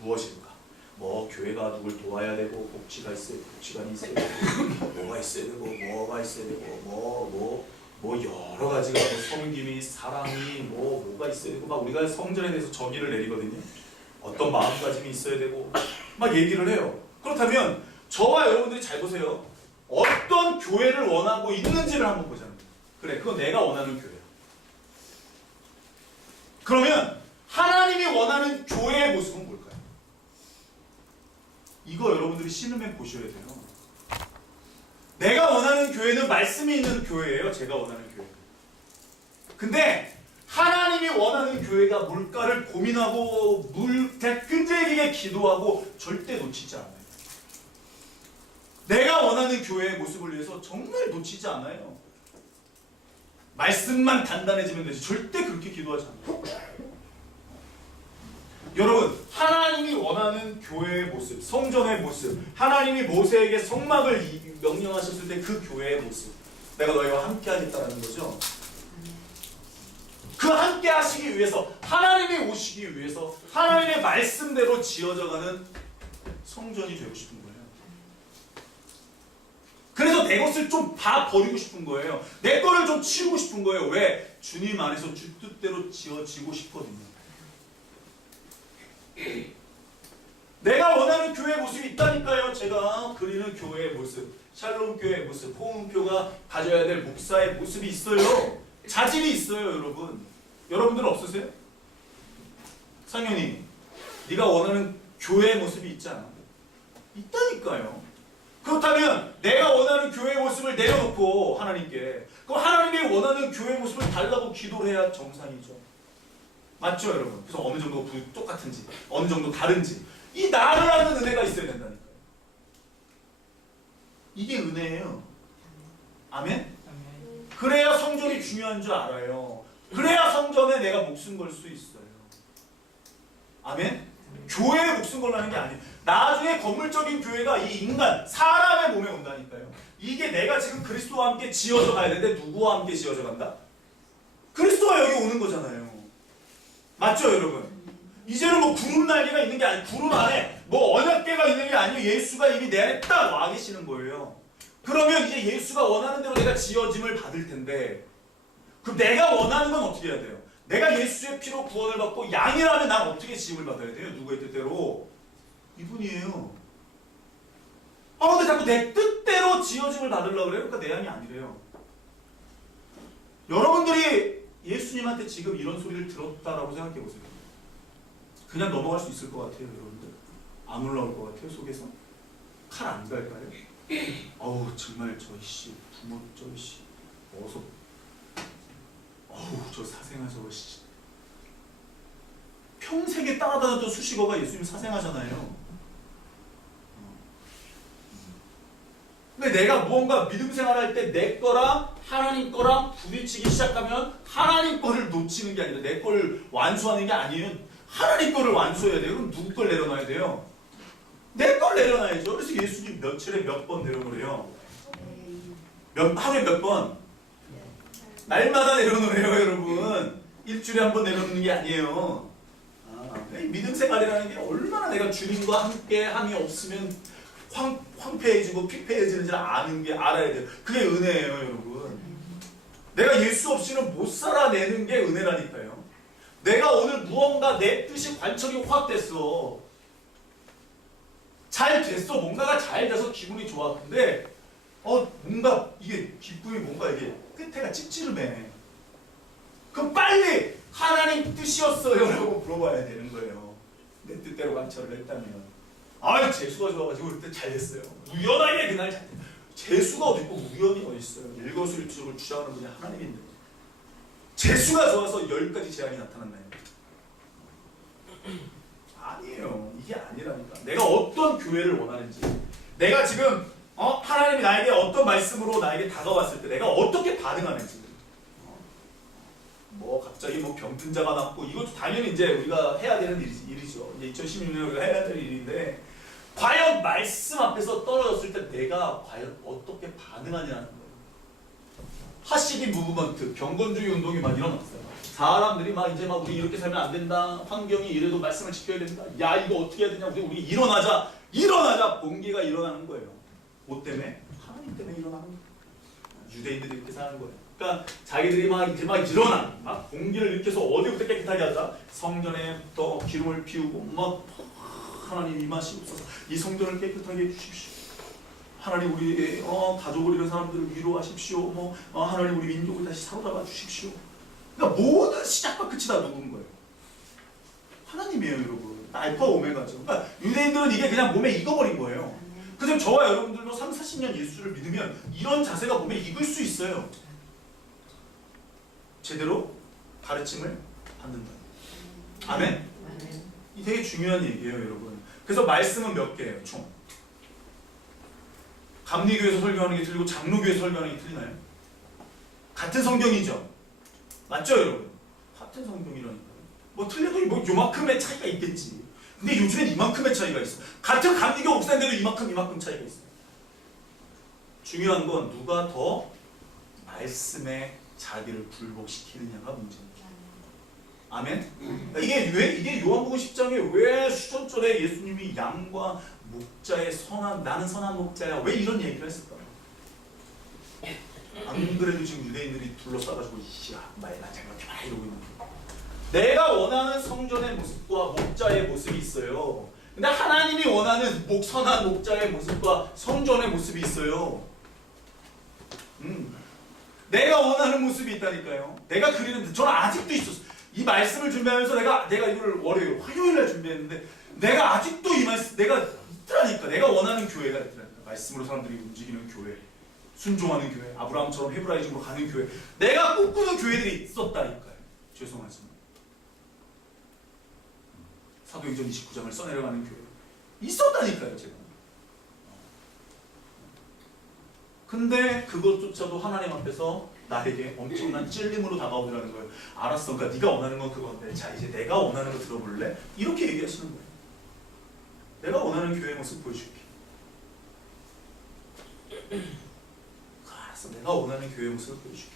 무엇일까? 뭐 교회가 누굴 도와야 되고 복지가 있어야 되고 복지관이 있어야 되고 뭐가 있어야 되고 뭐가 있어야 되고 뭐 여러 가지가 뭐 섬김이 사랑이 뭐가 있어야 되고 막 우리가 성전에 대해서 정의를 내리거든요. 어떤 마음가짐이 있어야 되고 막 얘기를 해요. 그렇다면 저와 여러분들이 잘 보세요. 어떤 교회를 원하고 있는지를 한번 보자는 거예요. 그래 그건 내가 원하는 교회야. 그러면 하나님이 원하는 교회의 모습은 뭘까요? 이거 여러분들이 신음해 보셔야 돼요. 내가 원하는 교회는 말씀이 있는 교회예요. 제가 원하는 교회. 근데 하나님이 원하는 교회가 뭘까를 고민하고 끈질기게 기도하고 절대 놓치지 않아요. 내가 원하는 교회의 모습을 위해서 정말 놓치지 않아요. 말씀만 단단해지면 되지 절대 그렇게 기도하지 않아요. 여러분 하나님이 원하는 교회의 모습, 성전의 모습, 하나님이 모세에게 성막을 명령하셨을 때 그 교회의 모습 내가 너희와 함께 하겠다는 거죠. 그 함께 하시기 위해서 하나님이 오시기 위해서 하나님의 말씀대로 지어져가는 성전이 되고 싶은 거예요. 그래서 내 것을 좀 다 버리고 싶은 거예요. 내 거를 좀 치우고 싶은 거예요. 왜? 주님 안에서 주 뜻대로 지어지고 싶거든요. 내가 원하는 교회의 모습이 있다니까요. 제가 그리는 교회의 모습, 샬롬 교회의 모습, 호응표가 가져야 될 목사의 모습이 있어요. 자질이 있어요, 여러분. 여러분들은 없으세요? 상현이, 네가 원하는 교회의 모습이 있잖아. 있다니까요. 그렇다면 내가 원하는 교회의 모습을 내려놓고 하나님께, 그럼 하나님이 원하는 교회의 모습을 달라고 기도를 해야 정상이죠. 맞죠 여러분? 그래서 어느 정도 똑같은지 어느 정도 다른지 이 나를 아는 은혜가 있어야 된다니까요. 이게 은혜예요. 아멘? 그래야 성전이 중요한 줄 알아요. 그래야 성전에 내가 목숨 걸 수 있어요. 아멘? 교회에 목숨 걸라는 게 아니에요. 나중에 건물적인 교회가 이 인간, 사람의 몸에 온다니까요. 이게 내가 지금 그리스도와 함께 지어져 가야 되는데 누구와 함께 지어져 간다? 그리스도가 여기 오는 거잖아요. 맞죠 여러분? 이제는 뭐 구름 날개가 있는 게 아니고 구름 안에 뭐 언약궤가 있는 게 아니고 예수가 이미 내 안에 딱 와 계시는 거예요. 그러면 이제 예수가 원하는 대로 내가 지어짐을 받을 텐데, 그럼 내가 원하는 건 어떻게 해야 돼요? 내가 예수의 피로 구원을 받고 양이라면 난 어떻게 지음을 받아야 돼요? 누구의 뜻대로? 이분이에요. 근데 자꾸 내 뜻대로 지어짐을 받으려고 그래요? 그러니까 내 양이 아니래요. 여러분들이 예수님한테 지금 이런 소리를 들었다라고 생각해 보세요. 그냥 넘어갈 수 있을 것 같아요, 여러분들? 안 올라올 것 같아요, 속에서? 칼 안 갈까요? 어우, 정말 저씨 부모 저씨 어서 저 사생아 저씨 평생에 따라다녔던 수식어가 예수님 사생아잖아요. 근데 내가 무언가 믿음 생활할 때 내 거랑 하나님 거랑 부딪히기 시작하면 하나님 거를 놓치는 게 아니라 내 거를 완수하는 게 아니에요. 하나님 거를 완수해야 돼요. 그럼 누구 걸 내려놔야 돼요? 내 걸 내려놔야죠. 그래서 예수님 며칠에 몇 번 내려놓으래요? 하루에 몇 번? 날마다 내려놓으래요, 여러분. 일주일에 한 번 내려놓는 게 아니에요. 믿음 생활이라는 게 얼마나 내가 주님과 함께 함이 없으면 황폐해지고 피폐해지는지 아는 게 알아야 돼요. 그게 은혜예요, 여러분. 내가 예수 없이는 못 살아내는 게 은혜라니까요. 내가 오늘 무언가 내 뜻이 관철이 확 됐어. 잘 됐어. 뭔가가 잘 돼서 기분이 좋아. 근데 뭔가 이게 기쁨이 뭔가 이게 끝에가 찝찝해. 그럼 빨리 하나님 뜻이었어요 라고 물어봐야 되는 거예요. 내 뜻대로 관철을 했다면. 재수가 좋아가지고 그때 잘 됐어요. 우연하게 그날 잘 됐어요. 재수가 어디 있고 우연이 어디 있어요. 일거수일투족을 주장하는 분이 하나님인데 재수가 좋아서 10가지 재앙이 나타났나요? 아니에요. 이게 아니라니까. 내가 어떤 교회를 원하는지, 내가 지금 하나님이 나에게 어떤 말씀으로 나에게 다가왔을 때 내가 어떻게 반응하는지, 갑자기 병든 자가 낫고, 이것도 당연히 이제 우리가 해야 되는 일이죠. 이제 2016년에 우리가 해야 될 일인데, 과연 말씀 앞에서 떨어졌을 때 내가 과연 어떻게 반응하냐는 거예요. 하시디 무브먼트, 경건주의 운동이 막 일어났어요. 사람들이 이제 우리 이렇게 살면 안 된다. 환경이 이래도 말씀을 지켜야 된다. 야, 이거 어떻게 해야 되냐. 우리 일어나자. 봉기가 일어나는 거예요. 뭐 때문에? 하나님 때문에 일어나는 거예요. 유대인들이 이렇게 사는 거예요. 그러니까 자기들이 이제 일어나. 공기를 일으켜서 어디부터 깨끗하게 하자. 성전에부터 기름을 피우고 하나님 임하시옵소서. 이 성전을 깨끗하게 해주십시오. 하나님 우리의 가족을 잃은 사람들을 위로하십시오. 하나님 우리 민족을 다시 사로잡아 주십시오. 그러니까 모든 시작과 끝이 다 누군 거예요? 하나님이에요, 여러분. 알파 오메가죠. 그러니까 유대인들은 이게 그냥 몸에 익어버린 거예요. 그래서 저와 여러분들도 30-40년 예수를 믿으면 이런 자세가 몸에 익을 수 있어요. 제대로 가르침을 받는다. 아멘? 이 되게 중요한 얘기예요, 여러분. 그래서 말씀은 몇 개예요, 총? 감리교에서 설교하는 게 틀리고 장로교에서 설교하는 게 틀리나요? 같은 성경이죠? 맞죠, 여러분? 같은 성경이라니까요. 틀려도 요만큼의 차이가 있겠지. 근데 요즘엔 이만큼의 차이가 있어. 같은 감리교 목사인데도 이만큼 차이가 있어요. 중요한 건 누가 더 말씀에 자기를 굴복시키느냐가 문제입니다. 아멘? 이게 요한복음 10장에 왜 수천절에 예수님이 양과 목자의 나는 선한 목자야. 왜 이런 얘기를 했을까? 안 그래도 지금 유대인들이 둘러싸가지고 말만 잘못해 봐 이러고 있는 거예요. 내가 원하는 성전의 모습과 목자의 모습이 있어요. 근데 하나님이 원하는 선한 목자의 모습과 성전의 모습이 있어요. 내가 원하는 모습이 있다니까요. 내가 그리는데 저는 아직도 있었어요. 이 말씀을 준비하면서 내가 이걸 화요일날 준비했는데 내가 아직도 이 말씀 내가 있더라니까. 내가 원하는 교회가 있더라니까. 말씀으로 사람들이 움직이는 교회, 순종하는 교회, 아브라함처럼 헤브라이즘으로 가는 교회, 내가 꿈꾸는 교회들이 있었다니까요. 죄송하지만 사도행전 29장을 써내려가는 교회 있었다니까요. 제가. 근데 그것조차도 하나님 앞에서 나에게 엄청난 찔림으로 다가오더라는 거예요. 알았어, 그러니까 네가 원하는 건 그건데, 자 이제 내가 원하는 거 들어볼래? 이렇게 얘기하시는 거예요. 내가 원하는 교회의 모습 보여줄게. 알았어, 내가 원하는 교회의 모습을 보여줄게.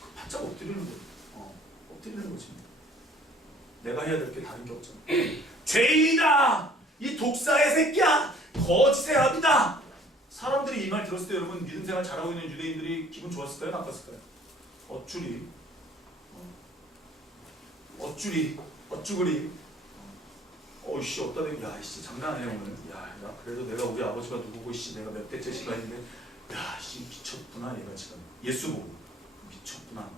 그 바짝 엎드리는 거예요. 엎드리는 거지. 내가 해야 될 게 다른 게 없잖아. 죄인이다! 이 독사의 새끼야! 거짓의 아비다! 사람들이 이 말 들었을 때 여러분 믿음 생활 잘하고 있는 유대인들이 기분 좋았을까요? 나빴을까요? 어쭈리 어쭈구리 어이씨 어따 대고 야이씨 장난 아니야 오늘. 야 그래도 내가 우리 아버지가 누구고 씨 내가 몇 대째 시간인데 야씨 미쳤구나 얘가 지금 예수 보고 미쳤구나.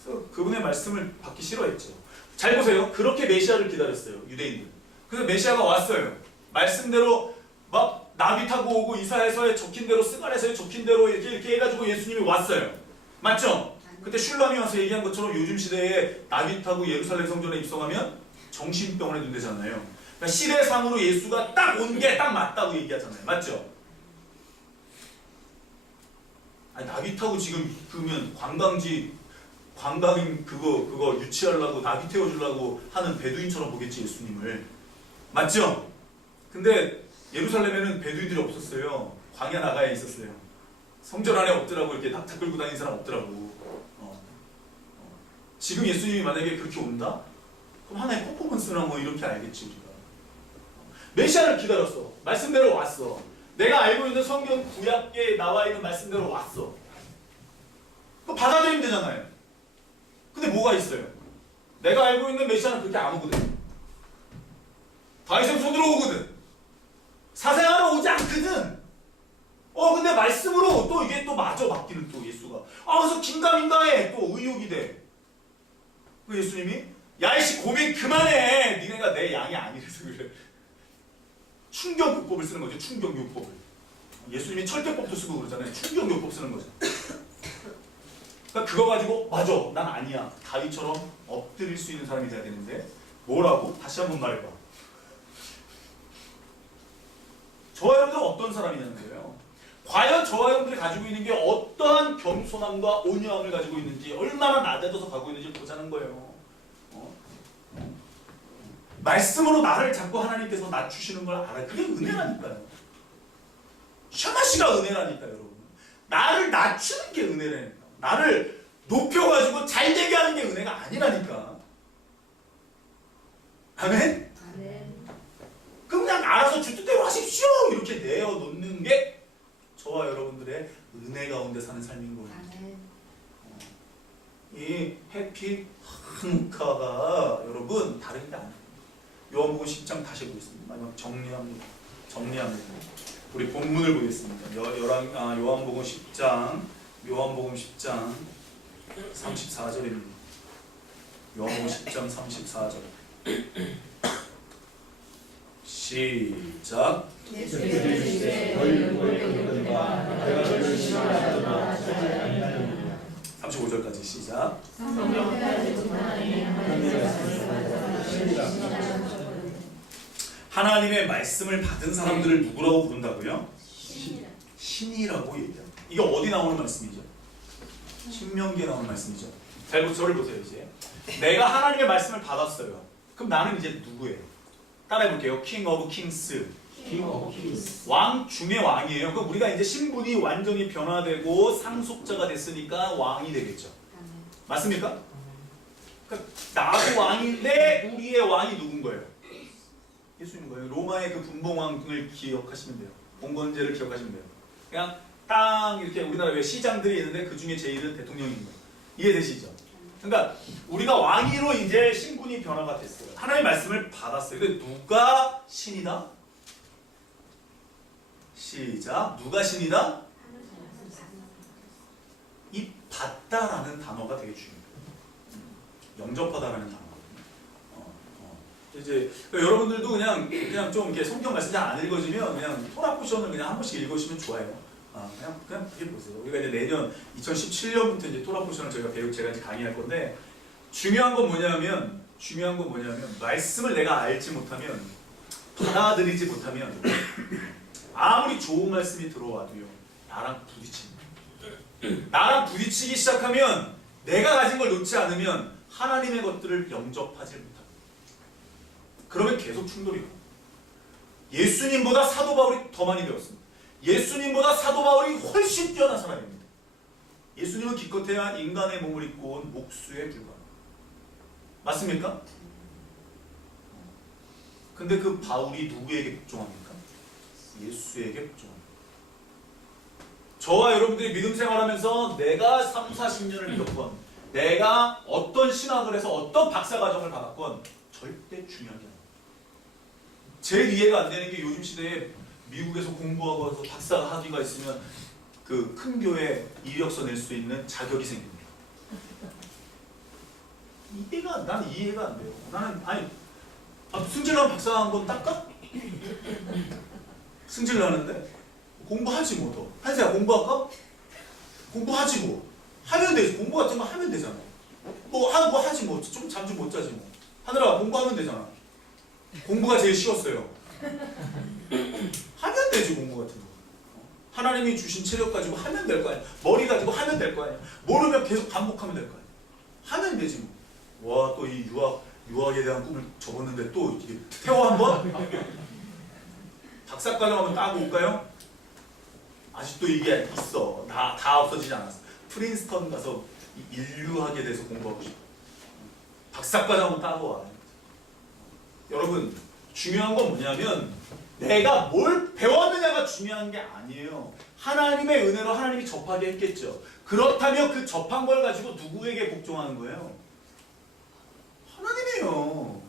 그래서 그분의 말씀을 받기 싫어했죠. 잘 보세요. 그렇게 메시아를 기다렸어요 유대인들. 그래서 메시아가 왔어요. 말씀대로 막 나비 타고 오고 이사야서에 적힌 대로 스가랴서에 적힌 대로 이렇게 해가지고 예수님이 왔어요. 맞죠? 그때 슐람이 와서 얘기한 것처럼 요즘 시대에 나비 타고 예루살렘 성전에 입성하면 정신병원에 든대잖아요. 그러니까 시대상으로 예수가 딱 온 게 딱 맞다고 얘기하잖아요. 맞죠? 아니 나비 타고 지금 그러면 관광인 그거 유치하려고 나비 태워주려고 하는 베두인처럼 보겠지 예수님을. 맞죠? 근데 예루살렘에는 베두인들이 없었어요. 광야 나가에 있었어요. 성전 안에 없더라고. 이렇게 닭 끌고 다니는 사람 없더라고. 지금 예수님이 만약에 그렇게 온다? 그럼 하나의 퍼포먼스나 뭐 이렇게 알겠지 우리가. 메시아를 기다렸어. 말씀대로 왔어. 내가 알고 있는 성경 구약에 나와 있는 말씀대로 왔어. 그거 받아들이면 되잖아요. 근데 뭐가 있어요? 내가 알고 있는 메시아는 그렇게 안 오거든. 다윗의 손으로 오거든. 사생하러 오지 않거든. 근데 말씀으로 또 이게 또 마저 맡기는 또 예수가. 그래서 긴가민가해. 또 의욕이 돼. 그 예수님이 야이씨 고민 그만해. 니네가 내 양이 아니라서 그래. 충격요법을 쓰는 거죠. 충격요법을. 예수님이 철대법도 쓰고 그러잖아요. 충격요법 쓰는 거죠. 그러니까 그거 가지고 맞아 난 아니야. 다윗처럼 엎드릴 수 있는 사람이 돼야 되는데 뭐라고? 다시 한번 말해봐. 저와 여러분들은 어떤 사람이냐는 거예요. 과연 저와 여러분들이 가지고 있는 게 어떠한 겸손함과 온유함을 가지고 있는지, 얼마나 낮아져서 가고 있는지 보자는 거예요. 말씀으로 나를 자꾸 하나님께서 낮추시는 걸 알아요. 그게 은혜라니까요. 샤마시가 은혜라니까요, 여러분. 나를 낮추는 게 은혜라니까. 나를 높여가지고 잘되게 하는 게 은혜가 아니라니까. 아멘? 그럼 그냥 알아서 주 뜻대로 하십시오! 이렇게 내어놓는 게 저와 여러분들의 은혜 가운데 사는 삶인 거예요. 이 해피 한카가 여러분 다른 게 아니에요. 요한복음 10장 다시 보겠습니다. 마지막 정리합니다. 우리 본문을 보겠습니다. 요한복음 10장 34절입니다. 요한복음 10장 34절. 시작. 35절까지 시작. 하나님의 말씀을 받은 사람들을 누구라고 부른다고요? 신이라고 얘기합니다. 이게 어디 나오는 말씀이죠? 신명기에 나오는 말씀이죠. 잘 저를 보세요. 이제 내가 하나님의 말씀을 받았어요. 그럼 나는 이제 누구예요? 따라해볼게요. King of Kings. 왕 중의 왕이에요. 그럼 우리가 이제 신분이 완전히 변화되고 상속자가 됐으니까 왕이 되겠죠. 맞습니까? 그러니까 나도 왕인데 우리의 왕이 누군 거예요? 예수님 거예요. 로마의 그 분봉왕을 기억하시면 돼요. 봉건제를 기억하시면 돼요. 그냥 땅 이렇게 우리나라 왜 시장들이 있는데 그 중에 제일은 대통령인 거예요. 이해되시죠? 그러니까 우리가 왕위로 이제 신분이 변화가 됐어요. 하나님의 말씀을 받았어요. 근데 누가 신이다? 시작. 누가 신이다? 이 받다라는 단어가 되게 중요해요. 영접하다라는 단어거든요. 이제 그러니까 여러분들도 그냥 좀 이렇게 성경 말씀 잘 안 읽어지면 그냥 토라 포션을 그냥 한 번씩 읽으시면 좋아요. 그냥 그게 보세요. 우리가 이제 내년 2017년부터 이제 토라 포션을 제가 이제 강의할 건데 중요한 건 뭐냐면 말씀을 내가 알지 못하면 받아들이지 못하면 아무리 좋은 말씀이 들어와도요 나랑 부딪히기 시작하면 내가 가진 걸 놓지 않으면 하나님의 것들을 영접하지 못합니다. 그러면 계속 충돌이 와요. 예수님보다 사도 바울이 더 많이 배웠습니다. 예수님보다 사도 바울이 훨씬 뛰어난 사람입니다. 예수님은 기껏해야 인간의 몸을 입고 온 목수에 불과합니다. 맞습니까? 근데 그 바울이 누구에게 복종합니까? 예수에게 복종합니다. 저와 여러분들이 믿음 생활하면서 내가 3, 40년을 믿었건 내가 어떤 신학을 해서 어떤 박사과정을 받았건 절대 중요한 게 아니에요. 제일 이해가 안 되는 게 요즘 시대에 미국에서 공부하고 와서 박사 학위가 있으면 그 큰 교회 이력서 낼 수 있는 자격이 생깁니다. 난 이해가 안 돼요. 나는 승진하면 박사 한번 닦아? 승진을 하는데 공부하지 뭐 더. 한세야 공부할까? 공부하지 뭐. 하면 되지. 공부 같은 거 하면 되잖아. 뭐 하지 뭐. 좀 잠 좀 못 자지 뭐. 하늘아 공부하면 되잖아. 공부가 제일 쉬웠어요. 하면 되지 공부 같은 거. 하나님이 주신 체력 가지고 하면 될 거 아니야. 머리 가지고 하면 될 거 아니야. 모르면 계속 반복하면 될 거 아니야. 하면 되지 뭐. 와 또 이 유학에 대한 꿈을 접었는데 또 이게 태워 한번? 박사과정 한번 따고 올까요? 아직도 이게 있어. 다 없어지지 않았어. 프린스턴 가서 인류학에 대해서 공부하고 싶어. 박사과정 한번 따고 와. 여러분 중요한 건 뭐냐면 내가 뭘 배웠느냐가 중요한 게 아니에요. 하나님의 은혜로 하나님이 접하게 했겠죠. 그렇다면 그 접한 걸 가지고 누구에게 복종하는 거예요? 하나님이에요.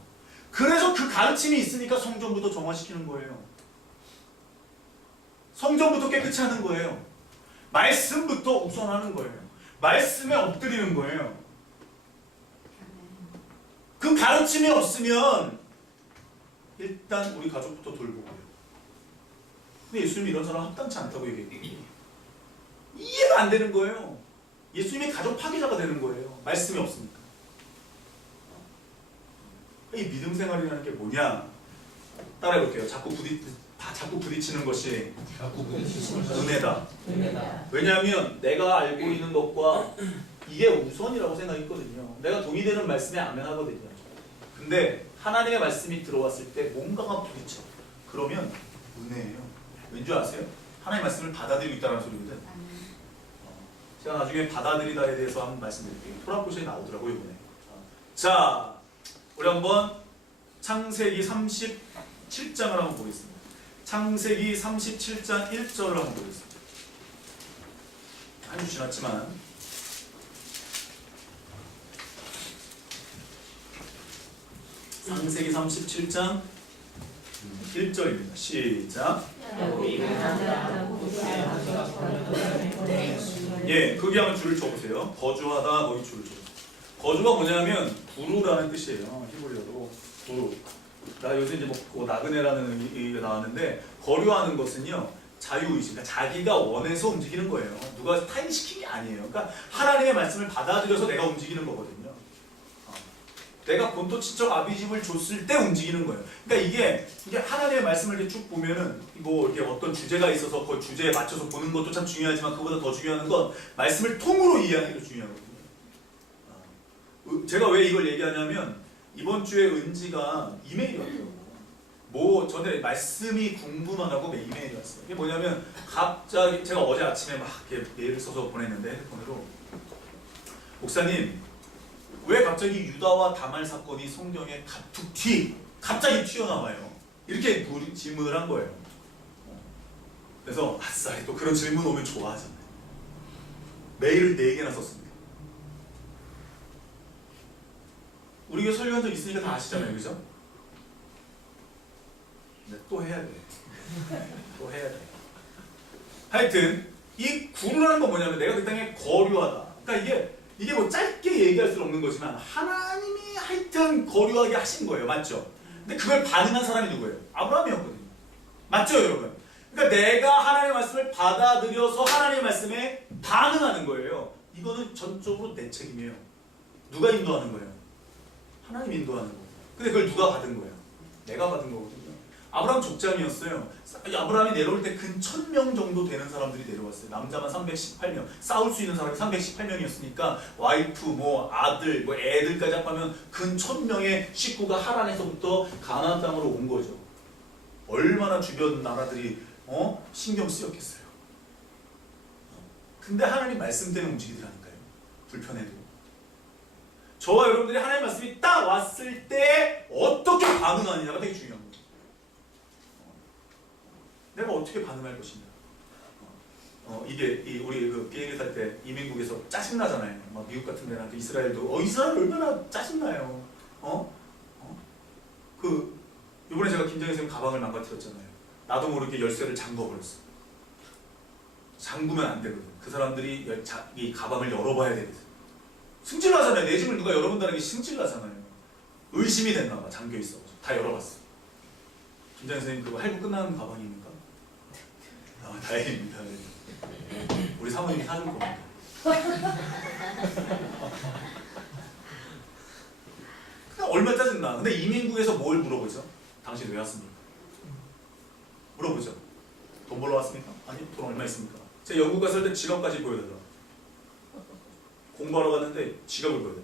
그래서 그 가르침이 있으니까 성전부터 정화시키는 거예요. 성전부터 깨끗이 하는 거예요. 말씀부터 우선하는 거예요. 말씀에 엎드리는 거예요. 그 가르침이 없으면 일단 우리 가족부터 돌보고요. 근데 예수님이 이런 사람 합당치 않다고 얘기해요. 이해가 안 되는 거예요. 예수님이 가족 파괴자가 되는 거예요. 말씀이 없으니까. 이 믿음 생활이라는 게 뭐냐? 따라해볼게요. 자꾸 부딪히는 것이 은혜다. 왜냐하면 내가 알고 있는 것과 이게 우선이라고 생각했거든요. 내가 동의되는 말씀에 아멘 하거든요. 근데 하나님의 말씀이 들어왔을 때 뭔가가 부딪혀. 그러면 은혜예요. 왠지 아세요? 하나님의 말씀을 받아들이고 있다는 소리거든. 제가 나중에 받아들이다에 대해서 한번 말씀드릴게요. 토라포션이 나오더라고요 이번에. 자, 우리 한번 창세기 37장을 한번 보겠습니다. 창세기 37장 1절을 한번 보겠습니다. 한 주 지났지만 창세기 37장 1절입니다. 시작. 예, 거기 한번 줄을 쳐보세요. 거주하다 거기 줄을 쳐보세요. 거주가 뭐냐면 부루라는 뜻이에요. 히브리어로 부루. 나 요새 이제 뭐 나그네라는 의미가 나왔는데 거류하는 것은요 자유의지, 그러니까 자기가 원해서 움직이는 거예요. 누가 타인시킨 게 아니에요. 그러니까 하나님의 말씀을 받아들여서 내가 움직이는 거거든요. 내가 본토 친척 아비집을 줬을 때 움직이는 거예요. 그러니까 이게 하나님의 말씀을 이렇게 쭉 보면은 뭐 이렇게 어떤 주제가 있어서 그 주제에 맞춰서 보는 것도 참 중요하지만 그보다 더 중요한 건 말씀을 통으로 이해하는 게 중요하거든요. 제가 왜 이걸 얘기하냐면 이번 주에 은지가 이메일이 왔더라고요. 뭐 전에 말씀이 궁금하다고 이메일이 왔어요. 이게 뭐냐면 갑자기 제가 어제 아침에 막 이렇게 메일을 써서 보냈는데 핸드폰으로 목사님 왜 갑자기 유다와 다말 사건이 성경에 갑자기 튀어나와요? 이렇게 질문을 한 거예요. 그래서 아싸 또 그런 질문 오면 좋아하잖아요. 메일을 4개나 썼습니다. 우리 교회 설교한 적 있으니까 다 아시잖아요. 그죠? 네, 또 해야 돼. 또 해야 돼. 하여튼 이 구루라는 건 뭐냐면 내가 그 땅에 거류하다. 그러니까 이게 뭐 짧게 얘기할 수는 없는 거지만 하나님이 하여튼 거류하게 하신 거예요. 맞죠? 근데 그걸 반응한 사람이 누구예요? 아브라함이었거든요. 맞죠, 여러분? 그러니까 내가 하나님의 말씀을 받아들여서 하나님의 말씀에 반응하는 거예요. 이거는 전적으로 내 책임이에요. 누가 인도하는 거예요? 하나님 인도하는 거예요. 근데 그걸 누가 받은 거예요? 내가 받은 거거든요. 아브라함 족장이었어요. 아브라함이 내려올 때 근 1000명 정도 되는 사람들이 내려왔어요. 남자만 318명. 싸울 수 있는 사람이 318명이었으니까 와이프, 뭐 아들, 뭐 애들까지 합하면 근 1000명의 식구가 하란에서부터 가나안 땅으로 온 거죠. 얼마나 주변 나라들이 신경 쓰였겠어요. 근데 하나님 말씀 때문에 움직이더라니까요. 불편해도. 저와 여러분들이 하나님 말씀이 딱 왔을 때 어떻게 반응하느냐가 되게 중요한 거예요. 내가 어떻게 반응할 것인가. 이게 우리 그 비행기 탈 때 이민국에서 짜증 나잖아요. 막 미국 같은 데나 이스라엘도 이스라엘 얼마나 짜증 나요. 그 이번에 제가 김정희 선생님 가방을 망가뜨렸잖아요. 나도 모르게 열쇠를 잠궈 버렸어. 잠그면 안 되거든. 그 사람들이 이 가방을 열어봐야 되거든. 승질나잖아요. 내 집을 누가 열어본다는 게 승질나잖아요. 의심이 됐나 봐. 잠겨 있어. 다 열어봤어. 김정희 선생님 그거 할부 끝나는 가방입니까? 다행입니다. 우리 사모님이 사줄 겁니다. 그냥 얼마 짜증나. 근데 이민국에서 뭘 물어보죠? 당신 왜 왔습니까? 물어보죠. 돈 벌러 왔습니까? 아니, 돈 얼마 있습니까? 제가 영국 갔을 때 지갑까지 보여달라. 공부하러 갔는데 지갑을 보여달라.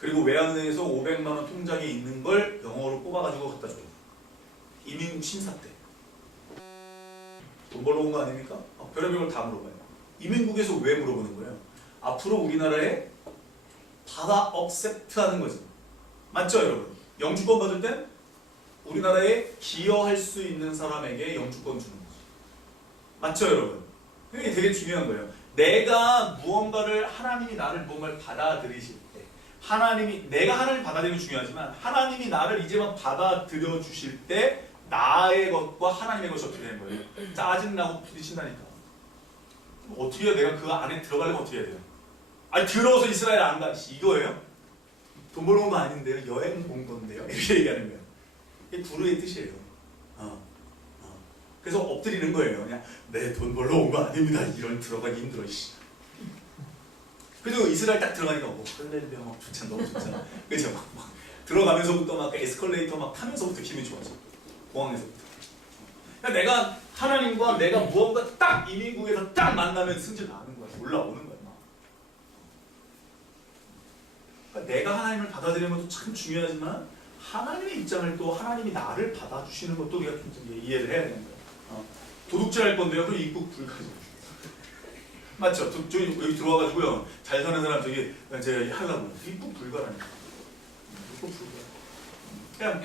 그리고 외환은행에서 500만 원 통장에 있는 걸 영어로 뽑아가지고 갖다 줘요. 이민국 심사 때. 돈 벌러 온 거 아닙니까? 별의별 걸 다 물어봐요. 이민국에서 왜 물어보는 거예요? 앞으로 우리나라에 받아 억셉트하는 거죠. 맞죠, 여러분? 영주권 받을 때 우리나라에 기여할 수 있는 사람에게 영주권 주는 거죠. 맞죠, 여러분? 이게 되게 중요한 거예요. 내가 무언가를 하나님이 나를 무언가를 받아들이실 때 내가 하나님 받아들이는 게 중요하지만 하나님이 나를 이제만 받아들여 주실 때 나의 것과 하나님의 것이 어떻게 되는 거예요? 짜증나고 부딪힌다니까. 어떻게 해야 내가 그 안에 들어가려면 어떻게 해야 돼요? 아니 들어서 이스라엘 안 가. 이거예요? 돈 벌러 온 거 아닌데요? 여행 온 건데요? 이렇게 얘기하는 거예요. 이게 구르의 뜻이에요. 그래서 엎드리는 거예요. 그냥 내 돈 벌러 온 거 아닙니다. 이런 들어가기 힘들어. 그래도 이스라엘 딱 들어가니까 할렐루야 막 좋잖아. 너무 좋잖아. 그죠? 막 들어가면서부터 막 에스컬레이터 막 타면서부터 기분이 좋아져. 공항에서부터. 그러니까 내가 하나님과 내가 무언가 딱 이민국에서 딱 만나면 승질 나는 거야. 올라오는 거야. 그러니까 내가 하나님을 받아들이는 것도 참 중요하지만 하나님의 입장을 또 하나님이 나를 받아주시는 것도 우리가 좀 이해를 해야 되는 거야. 도둑질 할 건데요. 그럼 입국 불가죠. 맞죠? 저기 여기 들어와가지고요. 잘 사는 사람 저기 제가 하려고 입국 불가라니까. 입국 불가. 그냥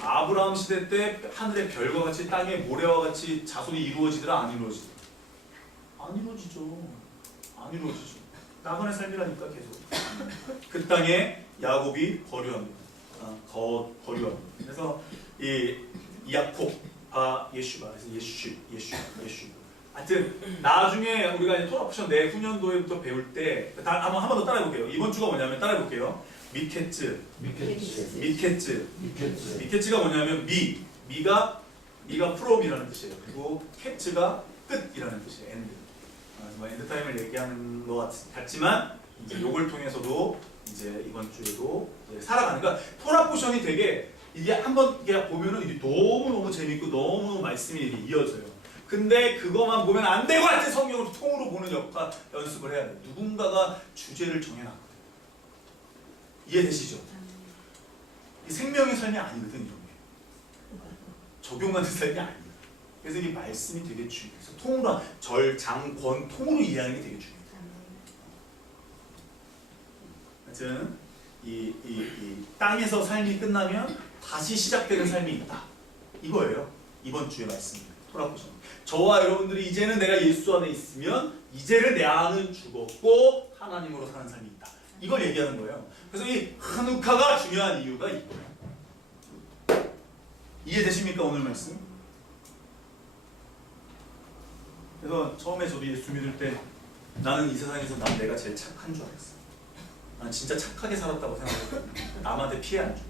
아브라함 시대 때 하늘의 별과 같이 땅의 모래와 같이 자손이 이루어지더라 안 이루어지더라? 안 이루어지죠. 안 이루어지죠. 나만의 삶이라니까 계속. 그 땅에 야곱이 거류합니다. 거류합니다. 그래서 이 야콥 예슈바 그래서 예슈. 하여튼 나중에 우리가 이제 토라 포션 내 후년도에부터 배울 때 한 번 더 따라해 볼게요. 이번 주가 뭐냐면 따라해 볼게요. 미케츠가 뭐냐면 미가 프롬이라는 뜻이에요. 그리고 캐츠가 끝이라는 뜻이에요. 엔드. 엔드 타임을 얘기하는 것 같지만 이제 요걸 통해서도 이제 이번 주에도 이제 살아가는. 그러니까 토라 포션이 되게 이게 한번 보면은 이게 너무 재밌고 너무 말씀이 이어져요. 근데 그것만 보면 안 되고 하여튼 성경을 통으로 보는 연습을 해야 돼요. 누군가가 주제를 정해놨거든요. 이해되시죠? 이 생명의 삶이 아니거든, 이런 게. 적용하는 삶이 아니에요. 그래서 이 말씀이 되게 중요해요. 그래서 통으로, 절, 장, 권, 통으로 이해하는 게 되게 중요해요. 하여튼, 이 땅에서 삶이 끝나면 다시 시작되는 삶이 있다. 이거예요. 이번 주의 말씀입니다. 토라포션. 저와 여러분들이 이제는 내가 예수 안에 있으면 이제는 내 안은 죽었고 하나님으로 사는 삶이 있다. 이걸 얘기하는 거예요. 그래서 이 하누카가 중요한 이유가 이거예요. 이해되십니까 오늘 말씀? 그래서 처음에 저도 예수 믿을 때 나는 이 세상에서 난 내가 제일 착한 줄 알았어. 난 진짜 착하게 살았다고 생각했거든요. 남한테 피해 안 주고.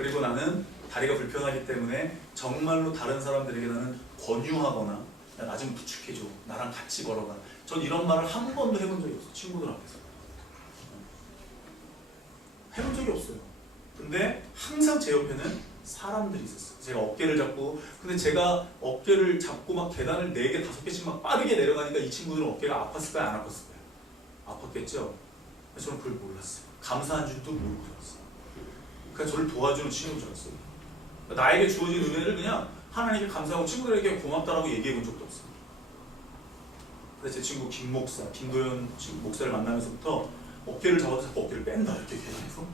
그리고 나는 다리가 불편하기 때문에 정말로 다른 사람들에게 나는 권유하거나 야, 나 좀 부축해줘. 나랑 같이 걸어가. 전 이런 말을 한 번도 해본 적이 없어요. 친구들 앞에서. 해본 적이 없어요. 근데 항상 제 옆에는 사람들이 있었어요. 제가 어깨를 잡고, 근데 제가 어깨를 잡고 막 계단을 4개, 5개씩 막 빠르게 내려가니까 이 친구들은 어깨가 아팠을까요? 안 아팠을까요? 아팠겠죠? 저는 그걸 몰랐어요. 감사한 줄도 모르고 살았어요. 그러니까 저를 도와주는 친구인 줄 알았어요. 나에게 주어진 은혜를 그냥 하나님께 감사하고 친구들에게 고맙다라고 얘기해 본 적도 없어요. 근데 제 친구 김 목사, 김도현 목사를 만나면서부터 어깨를 잡아서 자꾸 어깨를 뺀다 이렇게 계속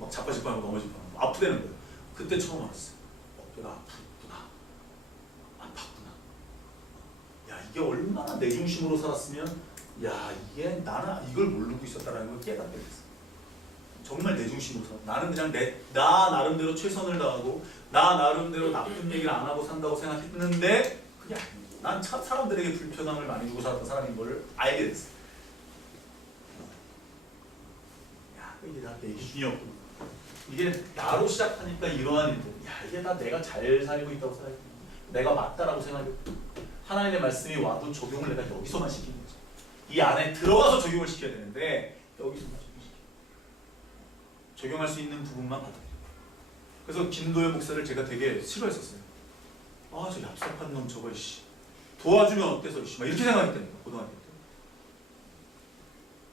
막 자빠지빠하고 넘어지고 아프다는 거예요. 그때 처음 알았어요. 어깨가 아팠구나. 야, 이게 얼마나 내 중심으로 살았으면, 야, 이게 나는 이걸 모르고 있었다라는 걸 깨닫게 됐어요. 정말 내 중심으로 살아. 나는 그냥 나 나름대로 최선을 다하고 나 나름대로 나쁜 얘기를 안 하고 산다고 생각했는데 그게 아니에요. 난 참 사람들에게 불편함을 많이 주고 살았던 사람인 걸 알게 됐어요. 야, 이게 다 내 기준이었구나. 이게 나로 시작하니까 이러한 일들. 야, 이게 다 내가 잘 살고 있다고 생각해. 내가 맞다라고 생각했고 하나님의 말씀이 와도 적용을 내가 여기서만 시키는 거죠. 이 안에 들어가서 적용을 시켜야 되는데 여기서만 적용할 수 있는 부분만 받아들여요. 그래서 김도현 목사를 제가 되게 싫어했었어요. 아, 저 얍삽한 놈 저거 씨 도와주면 어때서 씨 막 이렇게 생각했다니까. 고등학교 때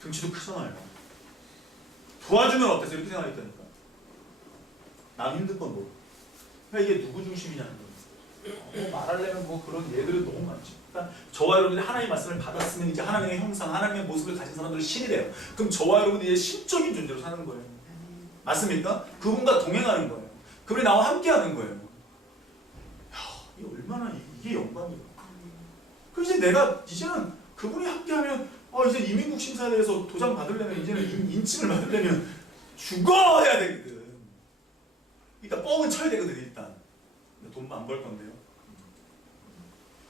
등치도 크잖아요. 도와주면 어때서 이렇게 생각했다니까. 남 힘든 건 뭐? 그러니까 이게 누구 중심이냐는 거예요. 말하려면 뭐 그런 예들은 너무 많죠. 그러니까 저와 여러분들이 하나님의 말씀을 받았으면 이제 하나님의 형상, 하나님의 모습을 가진 사람들은 신이래요. 그럼 저와 여러분들이 이제 신적인 존재로 사는 거예요. 맞습니까? 그분과 동행하는 거예요. 그분이 나와 함께하는 거예요. 야, 이게 얼마나 이게 영광이에요. 그럼 이제 내가 이제는 그분이 함께하면 이제 이민국 심사대에서 도장 받으려면 이제는 인침을 받으려면 죽어야 되거든. 일단 뻥은 쳐야 되거든. 일단 돈 안 벌 건데요.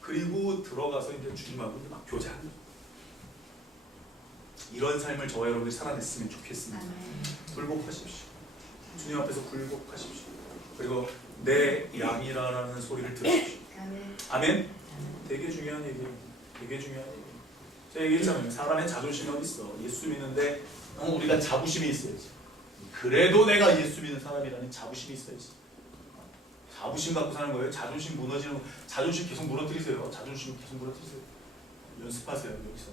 그리고 들어가서 이제 주님하고 막 교제하는 거예요. 이런 삶을 저와 여러분이 살아냈으면 좋겠습니다. 굴복하십시오. 주님 앞에서 굴복하십시오. 그리고 내 양이라는 소리를 들으십시오. 아멘. 되게 중요한 얘기예요. 되게 중요한 얘기예요. 제가 얘기했잖아요. 사람의 자존심이 어디 있어? 예수 믿는데 우리가 자부심이 있어야지. 그래도 내가 예수 믿는 사람이라는 자부심이 있어야지. 자부심 갖고 사는 거예요. 자존심 무너지는 거. 자존심 계속 무너뜨리세요. 자존심 계속 무너뜨리세요. 연습하세요. 여기서.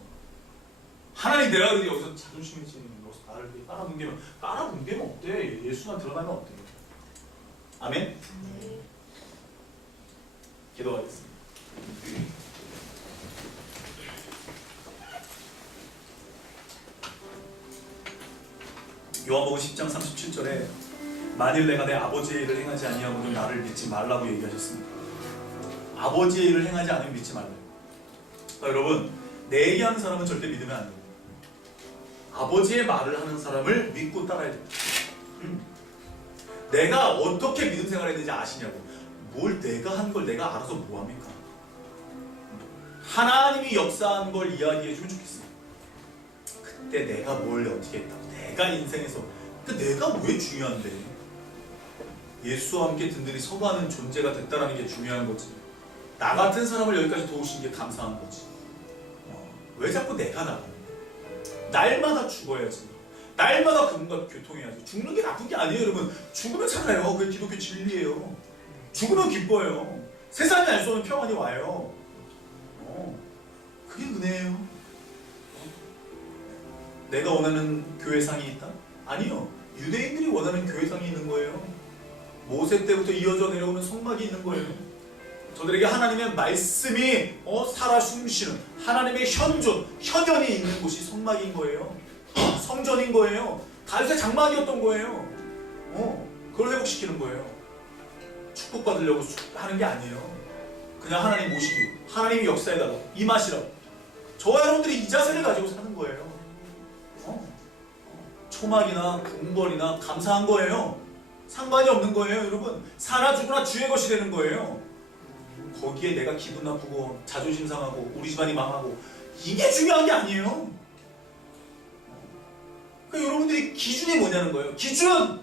하나님 내가 여기서 자존심이 지는 여기서 나를 깔아뭉개면 어때? 예수만 드러나면 어때? 아멘? 네. 기도하겠습니다. 요한복음 10장 37절에 만일 내가 내 아버지의 일을 행하지 아니하고는 나를 믿지 말라고 얘기하셨습니다. 아버지의 일을 행하지 않으면 믿지 말라요. 그러니까 여러분, 내 얘기하는 사람은 절대 믿으면 안 돼요. 아버지의 말을 하는 사람을 믿고 따라야 돼요. 내가 어떻게 믿음 생활을 했는지 아시냐고. 뭘 내가 한 걸 내가 알아서 뭐합니까? 하나님이 역사한 걸 이야기해주면 좋겠어요. 그때 내가 뭘 어떻게 했다고. 내가 인생에서. 근데 내가 왜 중요한데? 예수와 함께 든든히 서가는 존재가 됐다는 게 중요한 거지. 나 같은 사람을 여기까지 도우신 게 감사한 거지. 왜 자꾸 내가 나가는 거야? 날마다 죽어야지. 날마다 그분과 교통해야지. 죽는 게 나쁜 게 아니에요, 여러분. 죽으면 살아요. 그게 기독교 진리예요. 죽으면 기뻐요. 세상이 알 수 없는 평안이 와요. 그게 은혜예요. 내가 원하는 교회상이 있다? 아니요. 유대인들이 원하는 교회상이 있는 거예요. 모세 때부터 이어져 내려오는 성막이 있는 거예요. 저들에게 하나님의 말씀이 살아 숨쉬는 하나님의 현현이 있는 곳이 성막인 거예요. 성전인 거예요. 다윗의 장막이었던 거예요. 그걸 회복시키는 거예요. 축복받으려고 하는 게 아니에요. 그냥 하나님 모시기, 하나님이 역사에다가 임하시라고. 저와 여러분들이 이 자세를 가지고 사는 거예요. 초막이나 궁궐이나 감사한 거예요. 상관이 없는 거예요, 여러분. 사나 죽으나 주의 것이 되는 거예요. 거기에 내가 기분 나쁘고 자존심 상하고 우리 집안이 망하고 이게 중요한 게 아니에요. 그러니까 여러분들이 기준이 뭐냐는 거예요. 기준!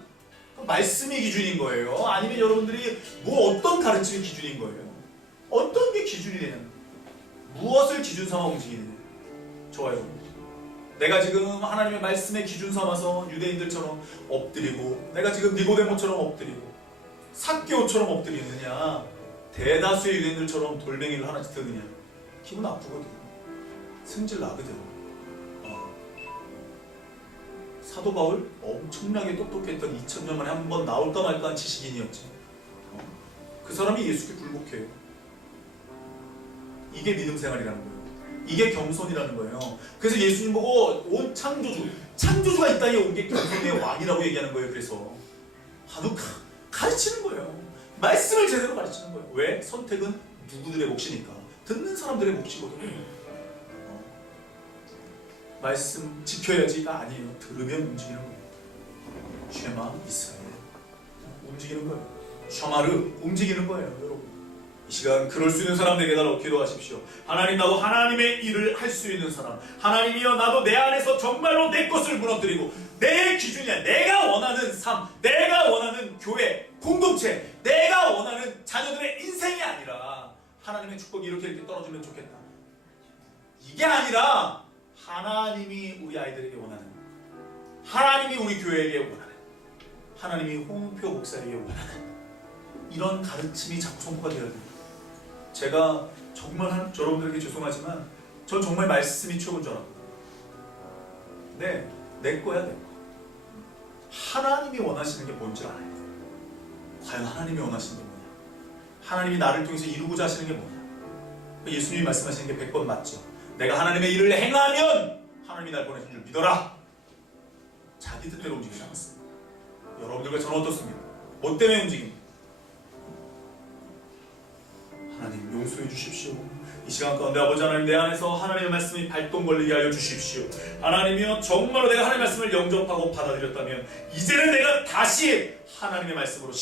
말씀이 기준인 거예요? 아니면 여러분들이 뭐 어떤 가르침이 기준인 거예요? 어떤 게 기준이 되냐? 무엇을 기준 삼아 움직이느냐? 좋아요. 내가 지금 하나님의 말씀에 기준 삼아서 유대인들처럼 엎드리고, 내가 지금 니고데모처럼 엎드리고, 삭개오처럼 엎드리느냐, 대다수의 유대인들처럼 돌멩이를 하나씩 드느냐, 기분 나쁘거든. 승질 나거든. 사도 바울 엄청나게 똑똑했던 2000년 만에 한 번 나올까 말까 한 지식인이었지. 그 사람이 예수께 굴복해요. 이게 믿음 생활이라는 거예요. 이게 겸손이라는 거예요. 그래서 예수님 보고 온 창조주가 이 땅에 온 게 겸손의 왕이라고 얘기하는 거예요. 그래서 가르치는 거예요. 말씀을 제대로 가르치는 거예요. 왜? 선택은 누구들의 몫이니까. 듣는 사람들의 몫이거든요. 말씀 지켜야지가 아니에요. 들으면 움직이는 거예요. 쉐마 이스라엘 움직이는 거예요. 샤마르 움직이는 거예요. 여러분, 이 시간 그럴 수 있는 사람 되게 달라고 기도하십시오. 하나님, 나도 하나님의 일을 할 수 있는 사람, 하나님이여 나도 내 안에서 정말로 내 것을 무너뜨리고 내 기준이야, 내가 원하는 삶, 내가 원하는 교회, 공동체, 내가 원하는 자녀들의 인생이 아니라 하나님의 축복이 이렇게 떨어지면 좋겠다, 이게 아니라 하나님이 우리 아이들에게 원하는, 하나님이 우리 교회에게 원하는, 하나님이 홍표 목사에게 원하는 이런 가르침이 자꾸 선포가 되어야 됩니다. 제가 정말 여러분들에게 죄송하지만 전 정말 말씀이 최고인 줄 알았거든요. 네, 내 거야, 내 거. 하나님이 원하시는 게 뭔지 알아요. 과연 하나님이 원하시는 게 뭐냐, 하나님이 나를 통해서 이루고자 하시는 게 뭐냐. 예수님이 말씀하시는 게 100번 맞죠. 내가 하나님의 일을 행하면 하나님이 날 보내신 줄 믿어라. 자기 뜻대로 움직이지 않았습니다. 여러분들과 저는 어떻습니까? 뭐 때문에 움직입니까? 하나님 용서해 주십시오. 이 시간 가운데 아버지 하나님, 내 안에서 하나님의 말씀이 발동 걸리게 하여 주십시오. 하나님이여, 정말로 내가 하나님의 말씀을 영접하고 받아들였다면 이제는 내가 다시 하나님의 말씀으로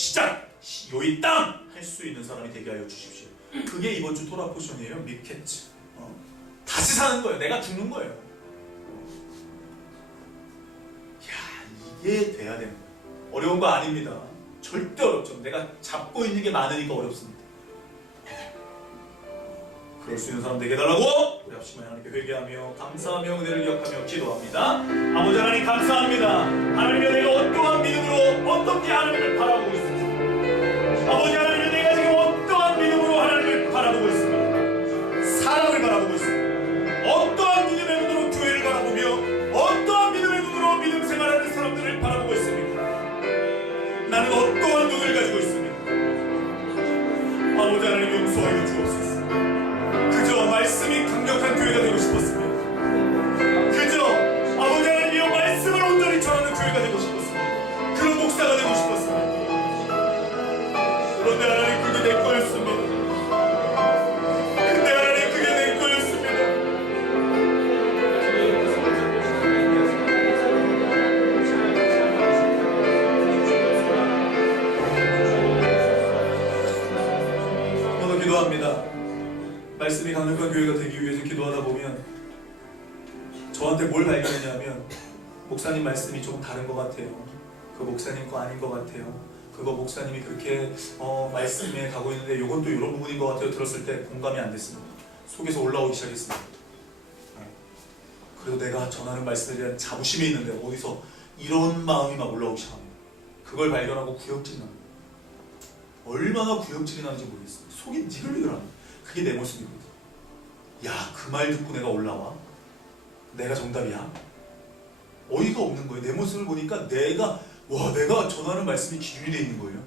요이 땅 할 수 있는 사람이 되게 하여 주십시오. 그게 이번 주 토라 포션이에요. 믿겠지. 다시 사는 거예요. 내가 죽는 거예요. 이게 돼야 됩니다. 어려운 거 아닙니다. 절대 어렵죠. 내가 잡고 있는 게 많으니까 어렵습니다. 그럴 수 있는 사람 되게 해달라고 우리 합심하여 하나님께 회개하며 감사하며 은혜를 기억하며 기도합니다. 아버지 하나님, 감사합니다. 하나님이여, 내가 어떠한 믿음으로 어떻게 하나님을 바라보고 있습니다. 아버지 하나님이여, 내가 지금 어떠한 믿음으로 하나님을 바라보고 있습니다. 사람을 바라보고 있습니다. 어떠한 믿음의 눈으로 교회를 바라보며 어떠한 믿음의 눈으로 믿음 생활하는 사람들을 바라보고 있습니까? 나는 어떠한 눈을 가지고 있습니까? 아버지 하나님, 용서하여 주옵소서. 그저 말씀이 강력한 교회가 되고 싶었습니다. 그저 아버지 하나님이여, 말씀을 온전히 전하는 교회가 되고 싶었습니다. 그런 목사가 되고 싶었습니다. 그런데 하나님, 그게 내 거였습니다. 근데 하나님, 그게 내 거였습니다. 저도 기도합니다. 말씀이 강력한 교회가 되기 위해서 기도하다 보면 저한테 뭘 발견했냐면, 목사님 말씀이 조금 다른 것 같아요. 그 목사님 거 아닌 것 같아요. 그거 목사님이 그렇게 말씀에 가고 있는데 이건 또 이런 부분인 것 같아요. 들었을 때 공감이 안 됐습니다. 속에서 올라오기 시작했습니다. 그래도 내가 전하는 말씀에 대한 자부심이 있는데 어디서 이런 마음이 막 올라오기 시작합니다. 그걸 발견하고 구역질이 납니다. 얼마나 구역질이 나는지 모르겠어요. 속이 니글니글합니다. 그게 내 모습이거든. 야, 그 말 듣고 내가 올라와? 내가 정답이야? 어이가 없는 거예요. 내 모습을 보니까 내가 전하는 말씀이 기준이 되어 있는 거예요.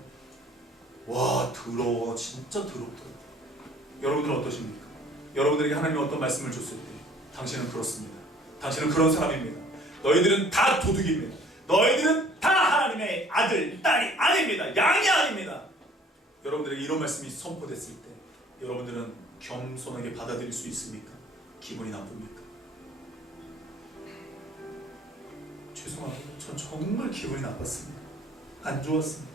와, 더러워. 진짜 더럽더라고요. 여러분들은 어떠십니까? 여러분들에게 하나님이 어떤 말씀을 줬을 때 당신은 그렇습니다. 당신은 그런 사람입니다. 너희들은 다 도둑입니다. 너희들은 다 하나님의 아들, 딸이 아닙니다. 양이 아닙니다. 여러분들에게 이런 말씀이 선포됐을 때 여러분들은 겸손하게 받아들일 수 있습니까? 기분이 나쁩니까? 죄송합니다. 전 정말 기분이 나빴습니다. 안 좋았습니다.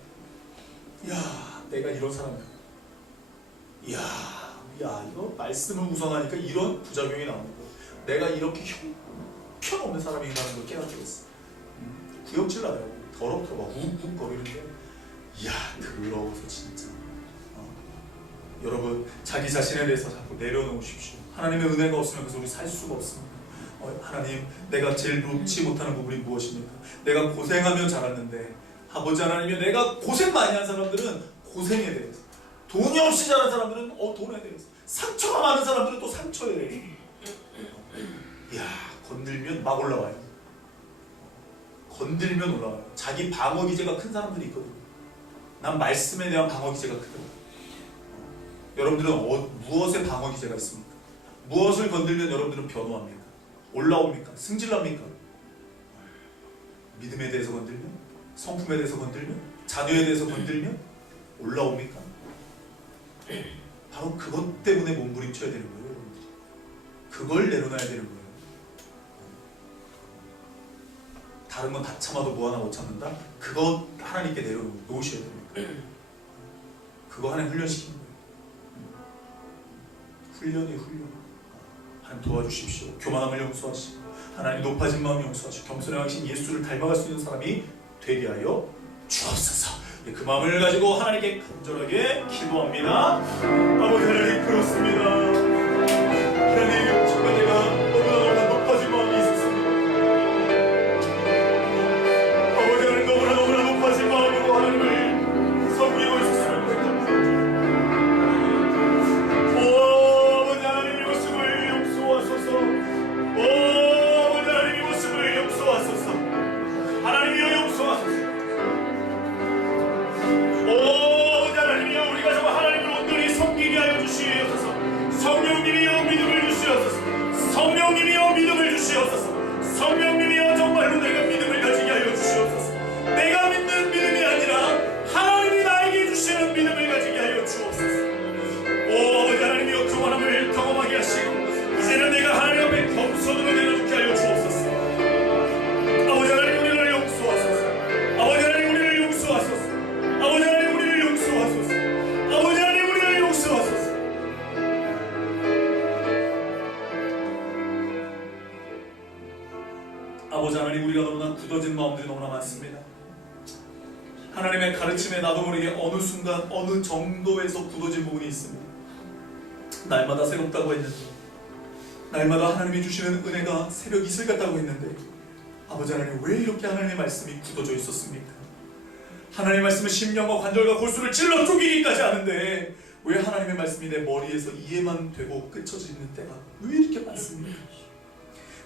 야, 내가 이런 사람이야. 야, 이거 말씀을 우선하니까 이런 부작용이 나오는 거야. 내가 이렇게 형편없는 사람인가라는 걸 깨닫게 됐어. 구역질 나더라고. 더럽더라고 욱욱거리는데 이야 더러워서 진짜. 여러분 자기 자신에 대해서 자꾸 내려놓으십시오. 하나님의 은혜가 없으면 그래서 우리 살 수가 없습니다. 하나님 내가 제일 놓지 못하는 부분이 무엇입니까? 내가 고생하며 자랐는데 아버지 하나님이 내가 고생 많이 한 사람들은 고생에 대해서, 돈이 없이 자란 사람들은 돈에 대해서, 상처가 많은 사람들은 또 상처에 대해서 이야 건들면 막 올라와요. 건들면 올라와요. 자기 방어 기제가 큰 사람들이 있거든요. 난 말씀에 대한 방어 기제가 크더라고요. 여러분들은 무엇에 방어 기제가 있습니까? 무엇을 건들면 여러분들은 변호합니까? 올라옵니까? 승질납니까? 믿음에 대해서 건들면? 성품에 대해서 건들면? 자녀에 대해서 건들면? 올라옵니까? 바로 그것 때문에 몸부림쳐야 되는 거예요, 여러분들이. 그걸 내려놔야 되는 거예요. 다른 건 다 참아도 뭐 하나 못 참는다? 그거 하나님께 내려놓으셔야 됩니다. 그거 하나님 훈련시키는 거예요. 훈련이에요, 훈련. 하나님 도와주십시오. 교만함을 용서하시고 하나님 높아진 마음 용서하시고 겸손의 왕이신 예수를 닮아갈 수 있는 사람이 되게 하여 주옵소서. 그 마음을 가지고 하나님께 간절하게 기도합니다. 아버지 하나님 그렇습니다. 하나님 정말 내가 너무나 높아진 마음이 있었습니다. 아버지 하나님 너무나 높아진 마음으로 하나님을 섬기고 있었으면 좋겠습니다. 아버지 하나님 이 모습을 용서하소서. 아버지 하나님 이 모습을 용서하소서. 하나님이여 용서하소서. 하나님이여 우리가 정말 하나님을 온전히 섬기게 하여 주시옵소서. 성령님이여 믿음을 주시옵소서. 성령님이여 믿음을 주시옵소서. 성령님이여 정말로 내가 믿음을 가지게 하여 주시옵소서. 내가 믿는 믿음이 아니라 하나님이 나에게 주시는 믿음을 가지게 하여 주옵소서. 아버지 하나님이여 교만함을 경험하게 하시고 이제는 내가 하나님 앞에 겸손으로 내려놓게 하여 주옵소서. 아버지 하나님 우리를 용서하소서. 아버지 하나님 우리를 용서하소서. 아버지 하나님 우리를 용서하소서. 아버지 하나님 우리를 용서하소서. 아버지 하나님 우리가 너무나 굳어진 마음들이 너무나 많습니다. 하나님의 가르침에 나도 모르게 어느 순간 어느 정도에서 굳어진 부분이 있습니다. 날마다 새롭다고 했는데, 날마다 하나님이 주시는 은혜가 새벽 이슬 같다고 했는데, 아버지 하나님 왜 이렇게 하나님의 말씀이 굳어져 있었습니까? 하나님의 말씀은 심령과 관절과 골수를 찔러 쪼개기까지 하는데 왜 하나님의 말씀이 내 머리에서 이해만 되고 끝쳐지는 때가 왜 이렇게 많습니까?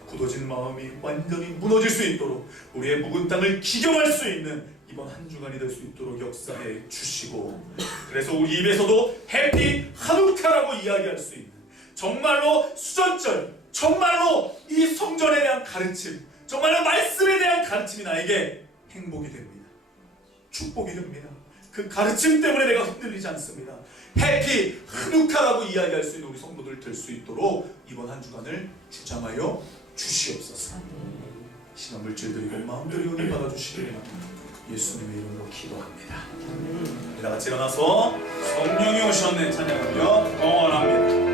굳어진 마음이 완전히 무너질 수 있도록 우리의 묵은 땅을 기경할 수 있는 이번 한 주간이 될 수 있도록 역사해 주시고, 그래서 우리 입에서도 해피 하누카라고 이야기할 수 있는, 정말로 수전절, 정말로 이 성전에 대한 가르침, 정말로 말씀에 대한 가르침이 나에게 행복이 됩니다. 축복이 됩니다. 그 가르침 때문에 내가 흔들리지 않습니다. 해피 하누카라고 이야기할 수 있는 우리 성도들 될 수 있도록 이번 한 주간을 주장하여 주시옵소서. 신앙 물질드리고 마음들이 은혜 받아주시기를 예수님의 이름으로 기도합니다. 우리 다같이 일어나서 성령이 오셨네 찬양하며 응원합니다.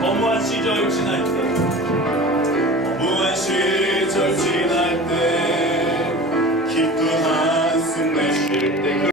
허무한 시절 지날 때, 허무한 시절